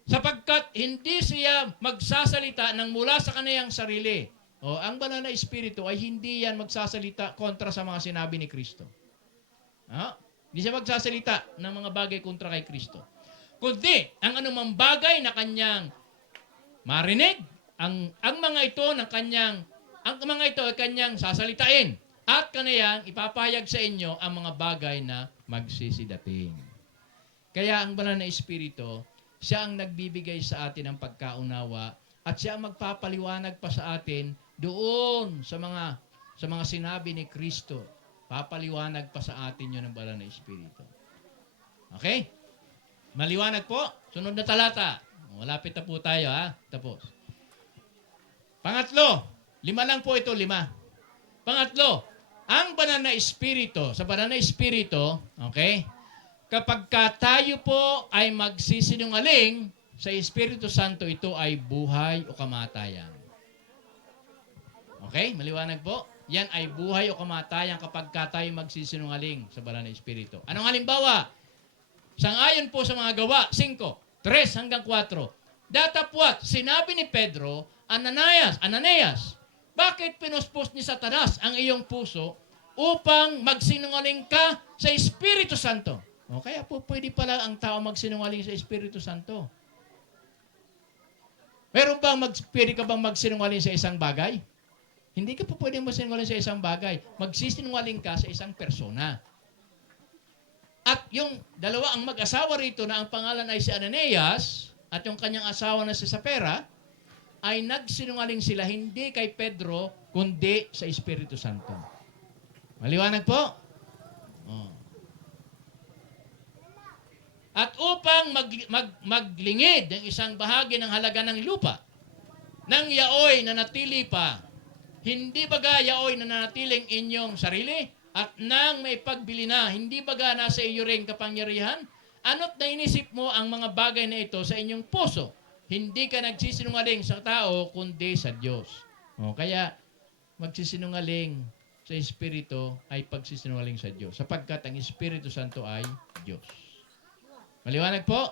Sapagkat hindi siya magsasalita ng mula sa kaniyang sarili. Ang banal na Espiritu ay hindi yan magsasalita kontra sa mga sinabi ni Kristo. Hindi siya magsasalita ng mga bagay kontra kay Kristo. Kundi, ang anumang bagay na kanyang marinig, ang mga ito ay kanyang sasalitain at kaniyang ipapahayag sa inyo ang mga bagay na magsisidating. Kaya ang banal na Espiritu, siya ang nagbibigay sa atin ng pagkaunawa at siya ang magpapaliwanag pa sa atin doon sa mga sinabi ni Kristo. Papaliwanag pa sa atin yun ng banal na Espiritu. Okay? Maliwanag po. Sunod na talata. Malapit na po tayo, Tapos. Pangatlo. 5 lang po ito, 5. Pangatlo. Ang banal na Espiritu, sa banal na Espiritu, okay, kapag tayo po ay magsisinungaling sa Espiritu Santo, ito ay buhay o kamatayan. Okay? Maliwanag po? Yan ay buhay o kamatayan kapag tayo magsisinungaling sa banal na Espiritu. Anong halimbawa? Sangayon po sa mga gawa, 5:3-4. Datapwat, sinabi ni Pedro, Ananias, bakit pinuspos ni Satanas ang iyong puso upang magsinungaling ka sa Espiritu Santo? Kaya po pwede pala ang tao magsinungaling sa Espiritu Santo. Pwede ka bang magsinungaling sa isang bagay? Hindi ka po pwedeng magsinungaling sa isang bagay. Magsisinungaling ka sa isang persona. At yung dalawa ang mag-asawa rito na ang pangalan ay si Ananias at yung kanyang asawa na si Sapphira ay nagsinungaling sila hindi kay Pedro kundi sa Espiritu Santo. Maliwanag po? At upang maglingid ang isang bahagi ng halaga ng lupa ng yaoy na natili pa, hindi baga yaoy na nanatiling inyong sarili? At nang may pagbili na, hindi baga nasa iyo ring kapangyarihan? Ano't nainisip mo ang mga bagay na ito sa inyong puso? Hindi ka nagsisinungaling sa tao, kundi sa Diyos. Kaya, magsisinungaling sa Espiritu ay pagsisinungaling sa Diyos. Sapagkat ang Espiritu Santo ay Diyos. Maliwanag po?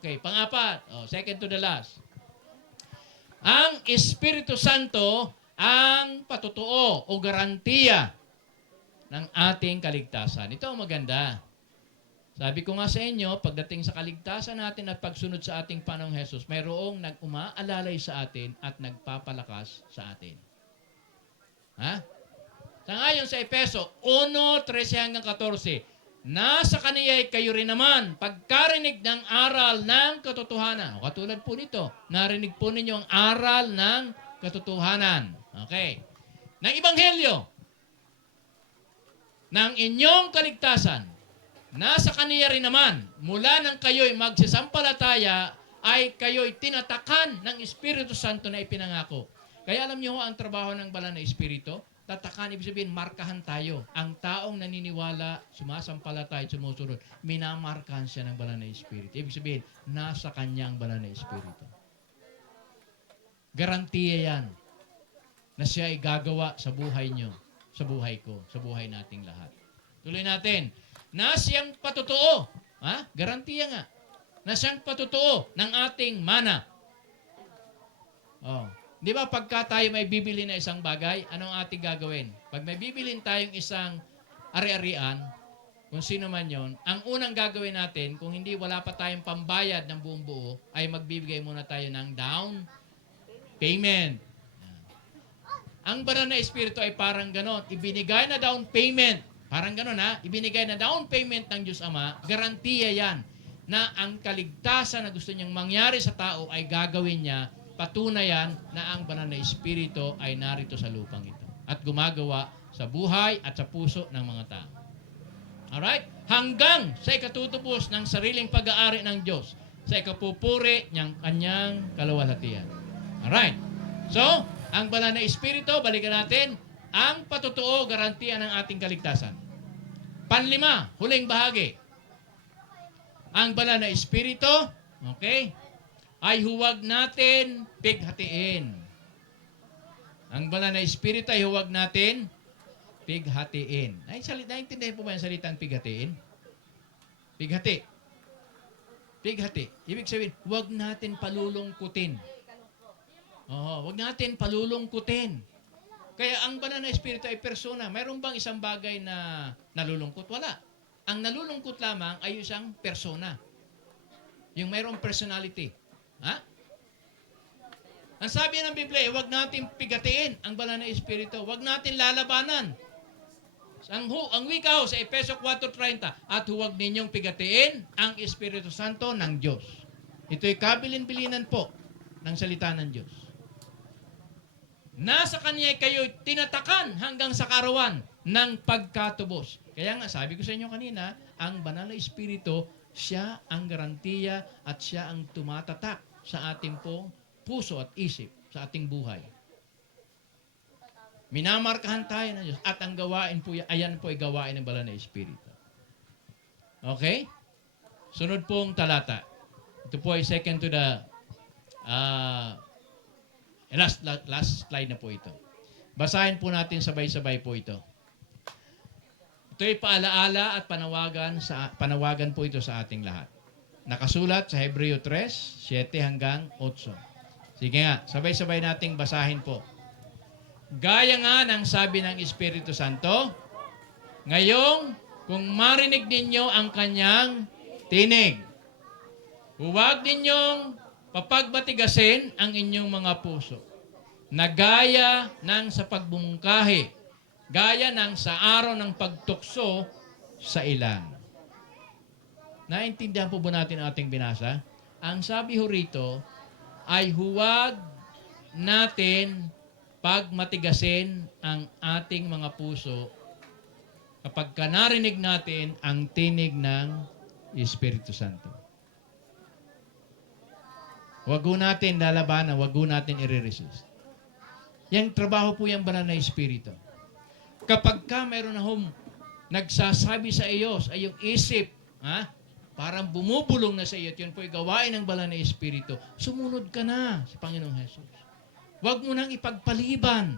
Okay. Pang-apat. Second to the last. Ang Espiritu Santo ang patutuo o garantiya ng ating kaligtasan. Ito ang maganda. Sabi ko nga sa inyo, pagdating sa kaligtasan natin at pagsunod sa ating Panginoong Hesus, mayroong nag-umaalalay sa atin at nagpapalakas sa atin. Ha? Sangayon sa Efeso 1:13-14, nasa kaniya'y kayo rin naman, pagkarinig ng aral ng katotohanan. O katulad po nito, narinig po ninyo ang aral ng katotohanan. Okay. Ng Ebanghelyo, ng inyong kaligtasan, nasa kaniya rin naman, mula nang kayo'y magsisampalataya, ay kayo'y tinatakan ng Espiritu Santo na ipinangako. Kaya alam niyo ho, ang trabaho ng banal na Espiritu, tatakan, ibig sabihin, markahan tayo. Ang taong naniniwala, sumasampalataya, sumusunod, minamarkahan siya ng banal na Espiritu. Ibig sabihin, nasa kanyang banal na Espiritu. Garantiya yan na siya ay gagawa sa buhay niyo, sa buhay ko, sa buhay nating lahat. Tuloy natin. Na siyang patutuo, garantiya nga, na siyang patutuo ng ating mana. Oh. Di ba pagka tayo may bibili na isang bagay, anong ating gagawin? Pag may bibilin tayong isang ari-arian, kung sino man yon, ang unang gagawin natin, kung hindi wala pa tayong pambayad ng buong buo, ay magbibigay muna tayo ng down payment. Ang banal na Espiritu ay parang ganon, ibinigay na down payment. Parang gano'n ibinigay na down payment ng Diyos Ama, garantiya yan na ang kaligtasan na gusto niyang mangyari sa tao ay gagawin niya, patunayan na ang banal na Espiritu ay narito sa lupang ito at gumagawa sa buhay at sa puso ng mga tao. Alright? Hanggang sa ikatutubos ng sariling pag-aari ng Diyos, sa ikapupuri niyang kanyang kaluwalhatian. Alright? So, ang banal na Espiritu, balikan natin, ang patutuo, garantiya ng ating kaligtasan. Panlima, huling bahagi. Ang banal na Espiritu, okay, ay huwag natin pighatiin. Ang banal na Espiritu ay huwag natin pighatiin. Naintindihan po ba yung salitang pighatiin? Pighati. Pighati. Ibig sabihin, huwag natin palulungkutin. Huwag natin palulungkutin. Kaya ang banal na Espiritu ay persona. Mayroon bang isang bagay na nalulungkot? Wala. Ang nalulungkot lamang ay isang persona. Yung mayroong personality. Ha? Ang sabi ng Biblia, huwag natin pigatiin ang banal na Espiritu. Huwag natin lalabanan. Ang wika ho sa Efeso 4:30, at huwag ninyong pigatiin ang Espiritu Santo ng Diyos. Ito'y kabilin-bilinan po ng salita ng Diyos. Nasa Kanya kayo tinatakan hanggang sa karawan ng pagkatubos. Kaya nga, sabi ko sa inyo kanina, ang banal na Espiritu, siya ang garantiya at siya ang tumatatak sa ating pong puso at isip, sa ating buhay. Minamarkahan tayo ng Diyos at ang gawain po, ayan po ay gawain ng banal na Espiritu. Okay? Sunod pong talata. Ito po ay second to the last slide na po ito. Basahin po natin sabay-sabay po ito. Ito'y paalaala at panawagan po ito sa ating lahat. Nakasulat sa Hebreo 3:7-8. Sige nga, sabay-sabay nating basahin po. Gaya nga ng sabi ng Espiritu Santo, ngayong kung marinig ninyo ang kanyang tinig, huwag ninyong papagbatigasin ang inyong mga puso, na gaya ng sa pagbungkahi, gaya ng sa araw ng pagtukso sa ilang. Naintindihan po ba natin ang ating binasa? Ang sabi ho rito ay huwag natin pagmatigasin ang ating mga puso kapag narinig natin ang tinig ng Espiritu Santo. Huwag natin lalabanan, huwag natin i-resist. Yang trabaho po yung banal na Espiritu. Kapag ka mayroon na nagsasabi sa iyo, sa iyong isip, parang bumubulong na sa iyo, at yun po ay gawain ng banal na Espiritu, sumunod ka na sa Panginoong Hesus. Huwag mo nang ipagpaliban.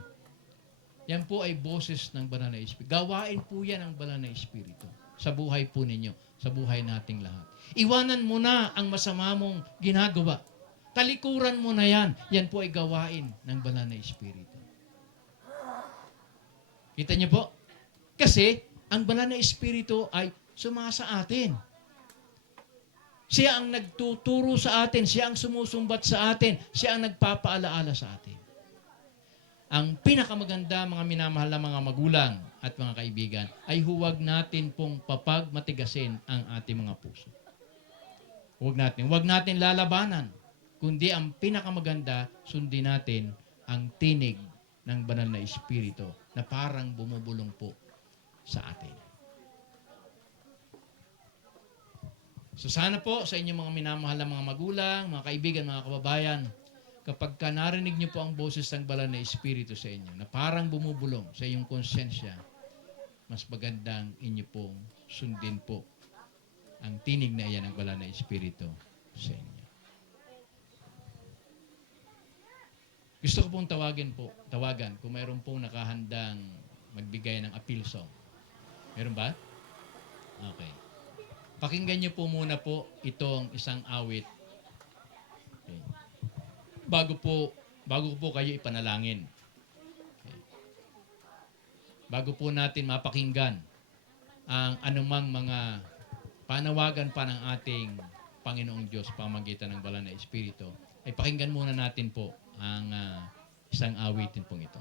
Yan po ay boses ng banal na Espiritu. Gawain po yan ng banal na Espiritu sa buhay po ninyo, sa buhay nating lahat. Iwanan mo na ang masama mong ginagawa. Talikuran mo na yan. Yan po ay gawain ng banal na Espiritu. Kita niyo po? Kasi, ang banal na Espiritu ay sumasa atin. Siya ang nagtuturo sa atin. Siya ang sumusumbat sa atin. Siya ang nagpapaalaala sa atin. Ang pinakamaganda, mga minamahal na mga magulang at mga kaibigan, ay huwag natin pong papagmatigasin ang ating mga puso. Huwag natin lalabanan. Kundi ang pinakamaganda, sundin natin ang tinig ng banal na Espiritu na parang bumubulong po sa atin. So sana po sa inyong mga minamahal na mga magulang, mga kaibigan, mga kababayan, kapag ka narinig niyo po ang boses ng banal na Espiritu sa inyo, na parang bumubulong sa inyong konsensya, mas magandang inyo pong sundin po ang tinig na iyan ng banal na Espiritu sa inyo. Gusto ko pong tawagan kung mayroon pong nakahandang magbigay ng appeal song. Meron ba? Okay. Pakinggan niyo po muna po itong isang awit. Okay. Bago ko po kayo ipanalangin. Okay. Bago po natin mapakinggan ang anumang mga panawagan pa ng ating Panginoong Diyos pamagitan ng banal na Espiritu, ay pakinggan muna natin po ang isang awitin pong ito.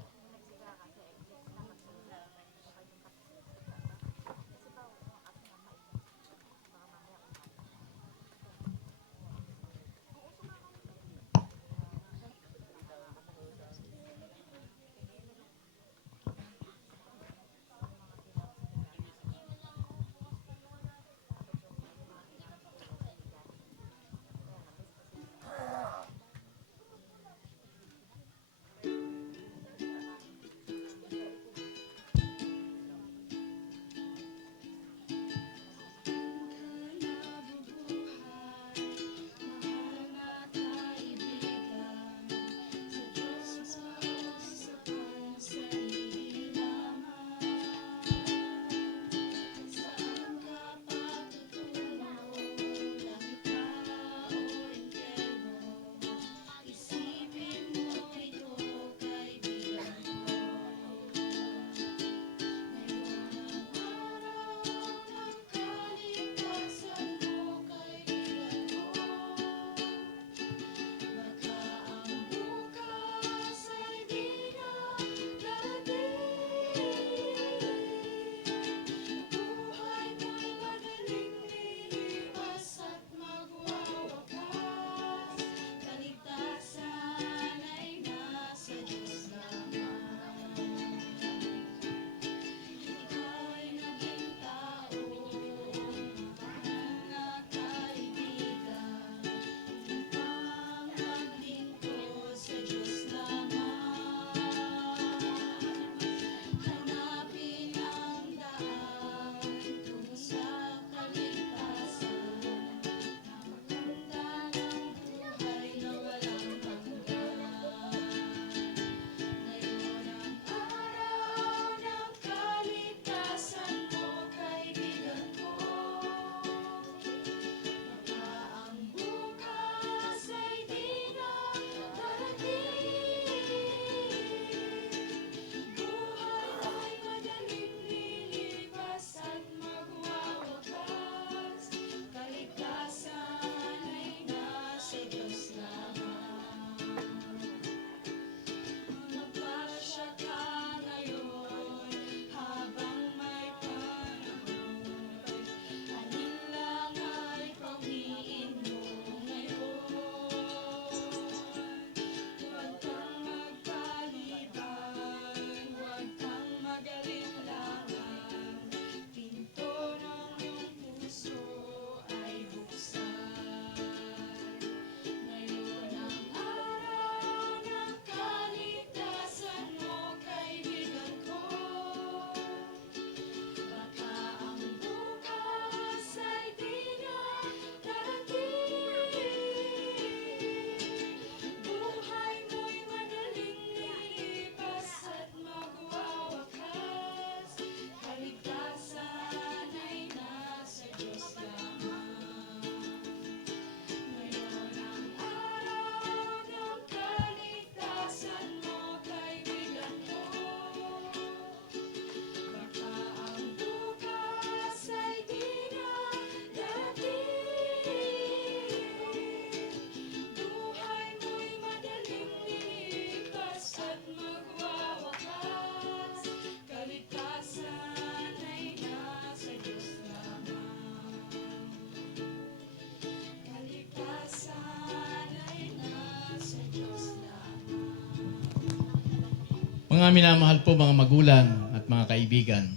Mga minamahal po mga magulang at mga kaibigan,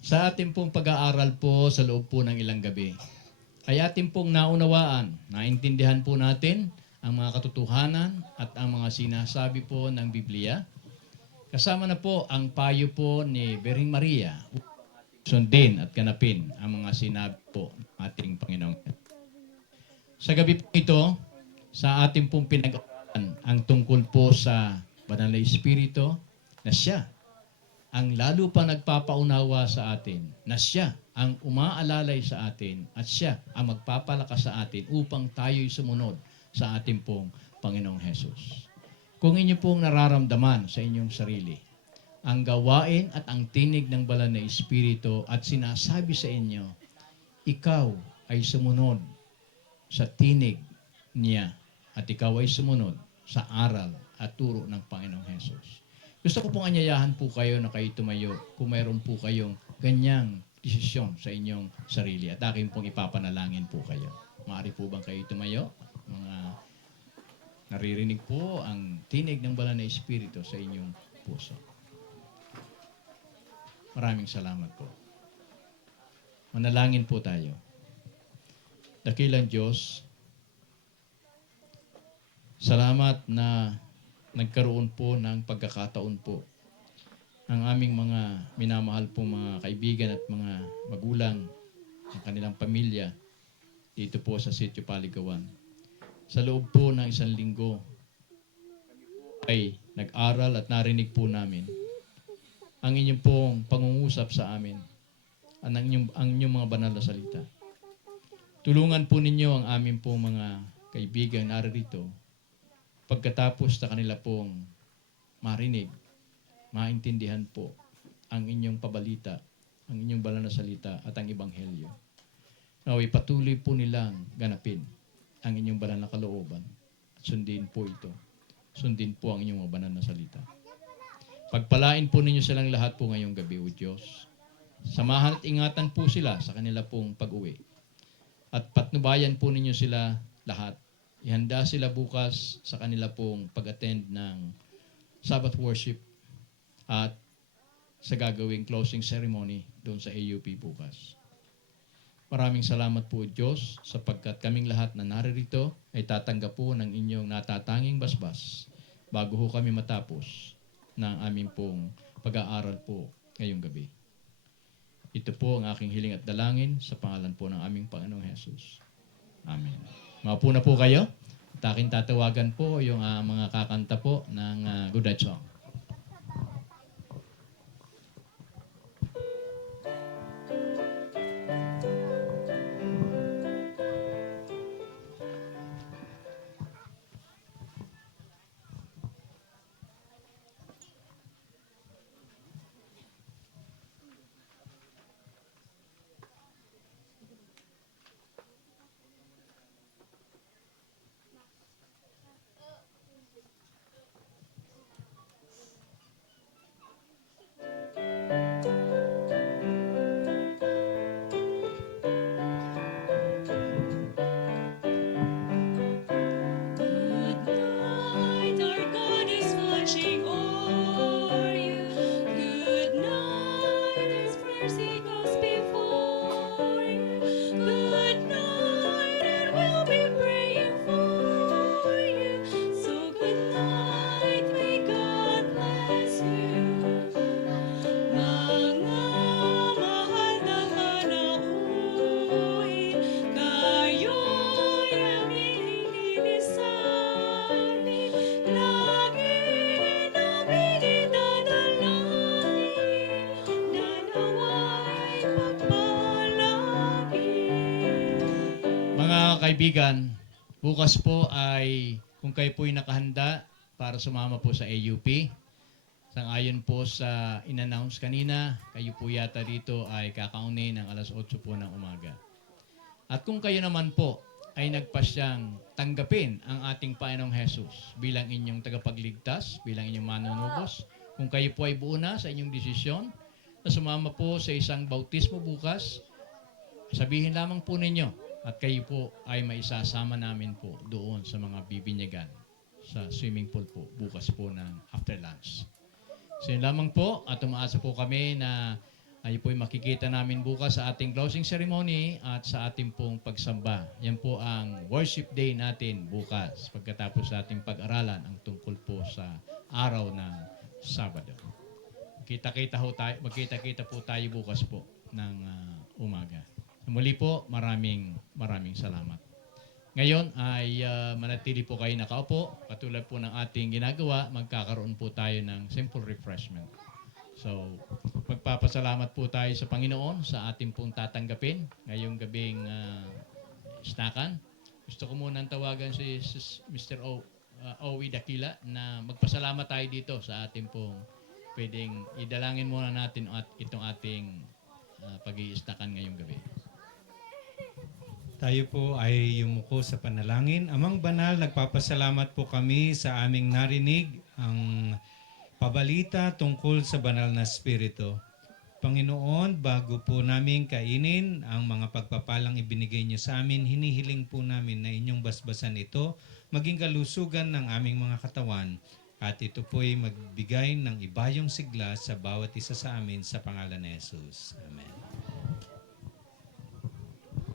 sa ating pong pag-aaral po sa loob po ng ilang gabi, ay ating pong naunawaan, naintindihan po natin ang mga katotohanan at ang mga sinasabi po ng Biblia. Kasama na po ang payo po ni Birheng Maria, sundin at ganapin ang mga sinabi po ng ating Panginoon. Sa gabi po ito, sa ating pong pinag-aralan ang tungkol po sa Banal na Espiritu na siya ang lalo pa nagpapaunawa sa atin, na siya ang umaalalay sa atin at siya ang magpapalakas sa atin upang tayo'y sumunod sa ating pong Panginoong Hesus. Kung inyo pong nararamdaman sa inyong sarili, ang gawain at ang tinig ng Banal na Espiritu at sinasabi sa inyo, ikaw ay sumunod sa tinig niya at ikaw ay sumunod sa aral at turo ng Panginoong Hesus. Gusto ko pong anyayahan po kayo na kayo tumayo kung mayroon po kayong ganyang desisyon sa inyong sarili at akin pong ipapanalangin po kayo. Maaari po bang kayo tumayo? Mga naririnig po ang tinig ng Banal na Espiritu sa inyong puso. Maraming salamat po. Manalangin po tayo. Dakilang Diyos, salamat na nagkaroon po ng pagkakataon po ang aming mga minamahal po mga kaibigan at mga magulang, ang kanilang pamilya dito po sa Sitio Paligawan. Sa loob po ng isang linggo ay nag-aral at narinig po namin ang inyong pong pangungusap sa amin, ang inyong mga banal na salita. Tulungan po ninyo ang aming pong mga kaibigan narito pagkatapos sa kanila pong marinig, maintindihan po ang inyong pabalita, ang inyong banal na salita at ang Ebanghelyo. Naway patuloy po nilang ganapin ang inyong banal na kalooban at sundin po ito. Sundin po ang inyong mga banal na salita. Pagpalain po ninyo silang lahat po ngayong gabi, O Diyos. Samahan at ingatan po sila sa kanila pong pag-uwi. At patnubayan po ninyo sila lahat. Ihanda sila bukas sa kanila pong pag-attend ng Sabbath worship at sa gagawing closing ceremony doon sa AUP bukas. Maraming salamat po Diyos sapagkat kaming lahat na naririto ay tatanggap po ng inyong natatanging basbas bago ho kami matapos ng aming pong pag-aaral po ngayong gabi. Ito po ang aking hiling at dalangin sa pangalan po ng aming Panginoong Hesus. Amen. Maupo na po kayo. At aking tatawagan po yung mga kakanta po ng Good Night Song. Good night, our God is watching o'er you. Good night, His mercy goes before you. Good night, and we'll be praying for you. So good night, may God bless you. Mga mahal na panauhin, kayo'y aming inisalin. Lagi naming idanalangin, na nawa'y pagpalagi. Mga kaibigan, bukas po ay kung kayo po'y nakahanda para sumama po sa AUP, sangayon po sa in-announce kanina, kayo po yata rito ay kakauni ng alas 8 po ng umaga. At kung kayo naman po ay nagpasyang tanggapin ang ating Panginoong Hesus bilang inyong tagapagligtas, bilang inyong manunubos, kung kayo po ay buo na sa inyong desisyon na sumama po sa isang bautismo bukas, sabihin lamang po ninyo at kayo po ay maisasama namin po doon sa mga bibinyagan sa swimming pool po bukas po ng after lunch. So yun lamang po at umaasa po kami na ay po makikita namin bukas sa ating closing ceremony at sa ating pong pagsamba. Yan po ang worship day natin bukas pagkatapos sa ating pag-aralan ang tungkol po sa araw ng Sabado. Magkita-kita po tayo bukas po ng umaga. Muli po, maraming salamat. Ngayon ay manatili po kayo nakaupo. Katulad po ng ating ginagawa, magkakaroon po tayo ng simple refreshment. So, magpapasalamat po tayo sa Panginoon sa ating pong tatanggapin ngayong gabing snakan. Gusto ko munang tawagan si Mr. Owie Dakila na magpasalamat tayo dito sa ating pong pwedeng idalangin muna natin at itong ating pag-i-snakan ngayong gabi. Tayo po ay yumuko sa panalangin. Amang banal, nagpapasalamat po kami sa aming narinig ang pabalita tungkol sa banal na spirito. Panginoon, bago po namin kainin ang mga pagpapalang ibinigay niyo sa amin, hinihiling po namin na inyong basbasan ito, maging kalusugan ng aming mga katawan, at ito po'y magbigay ng ibayong sigla sa bawat isa sa amin sa pangalan ni Jesus. Amen.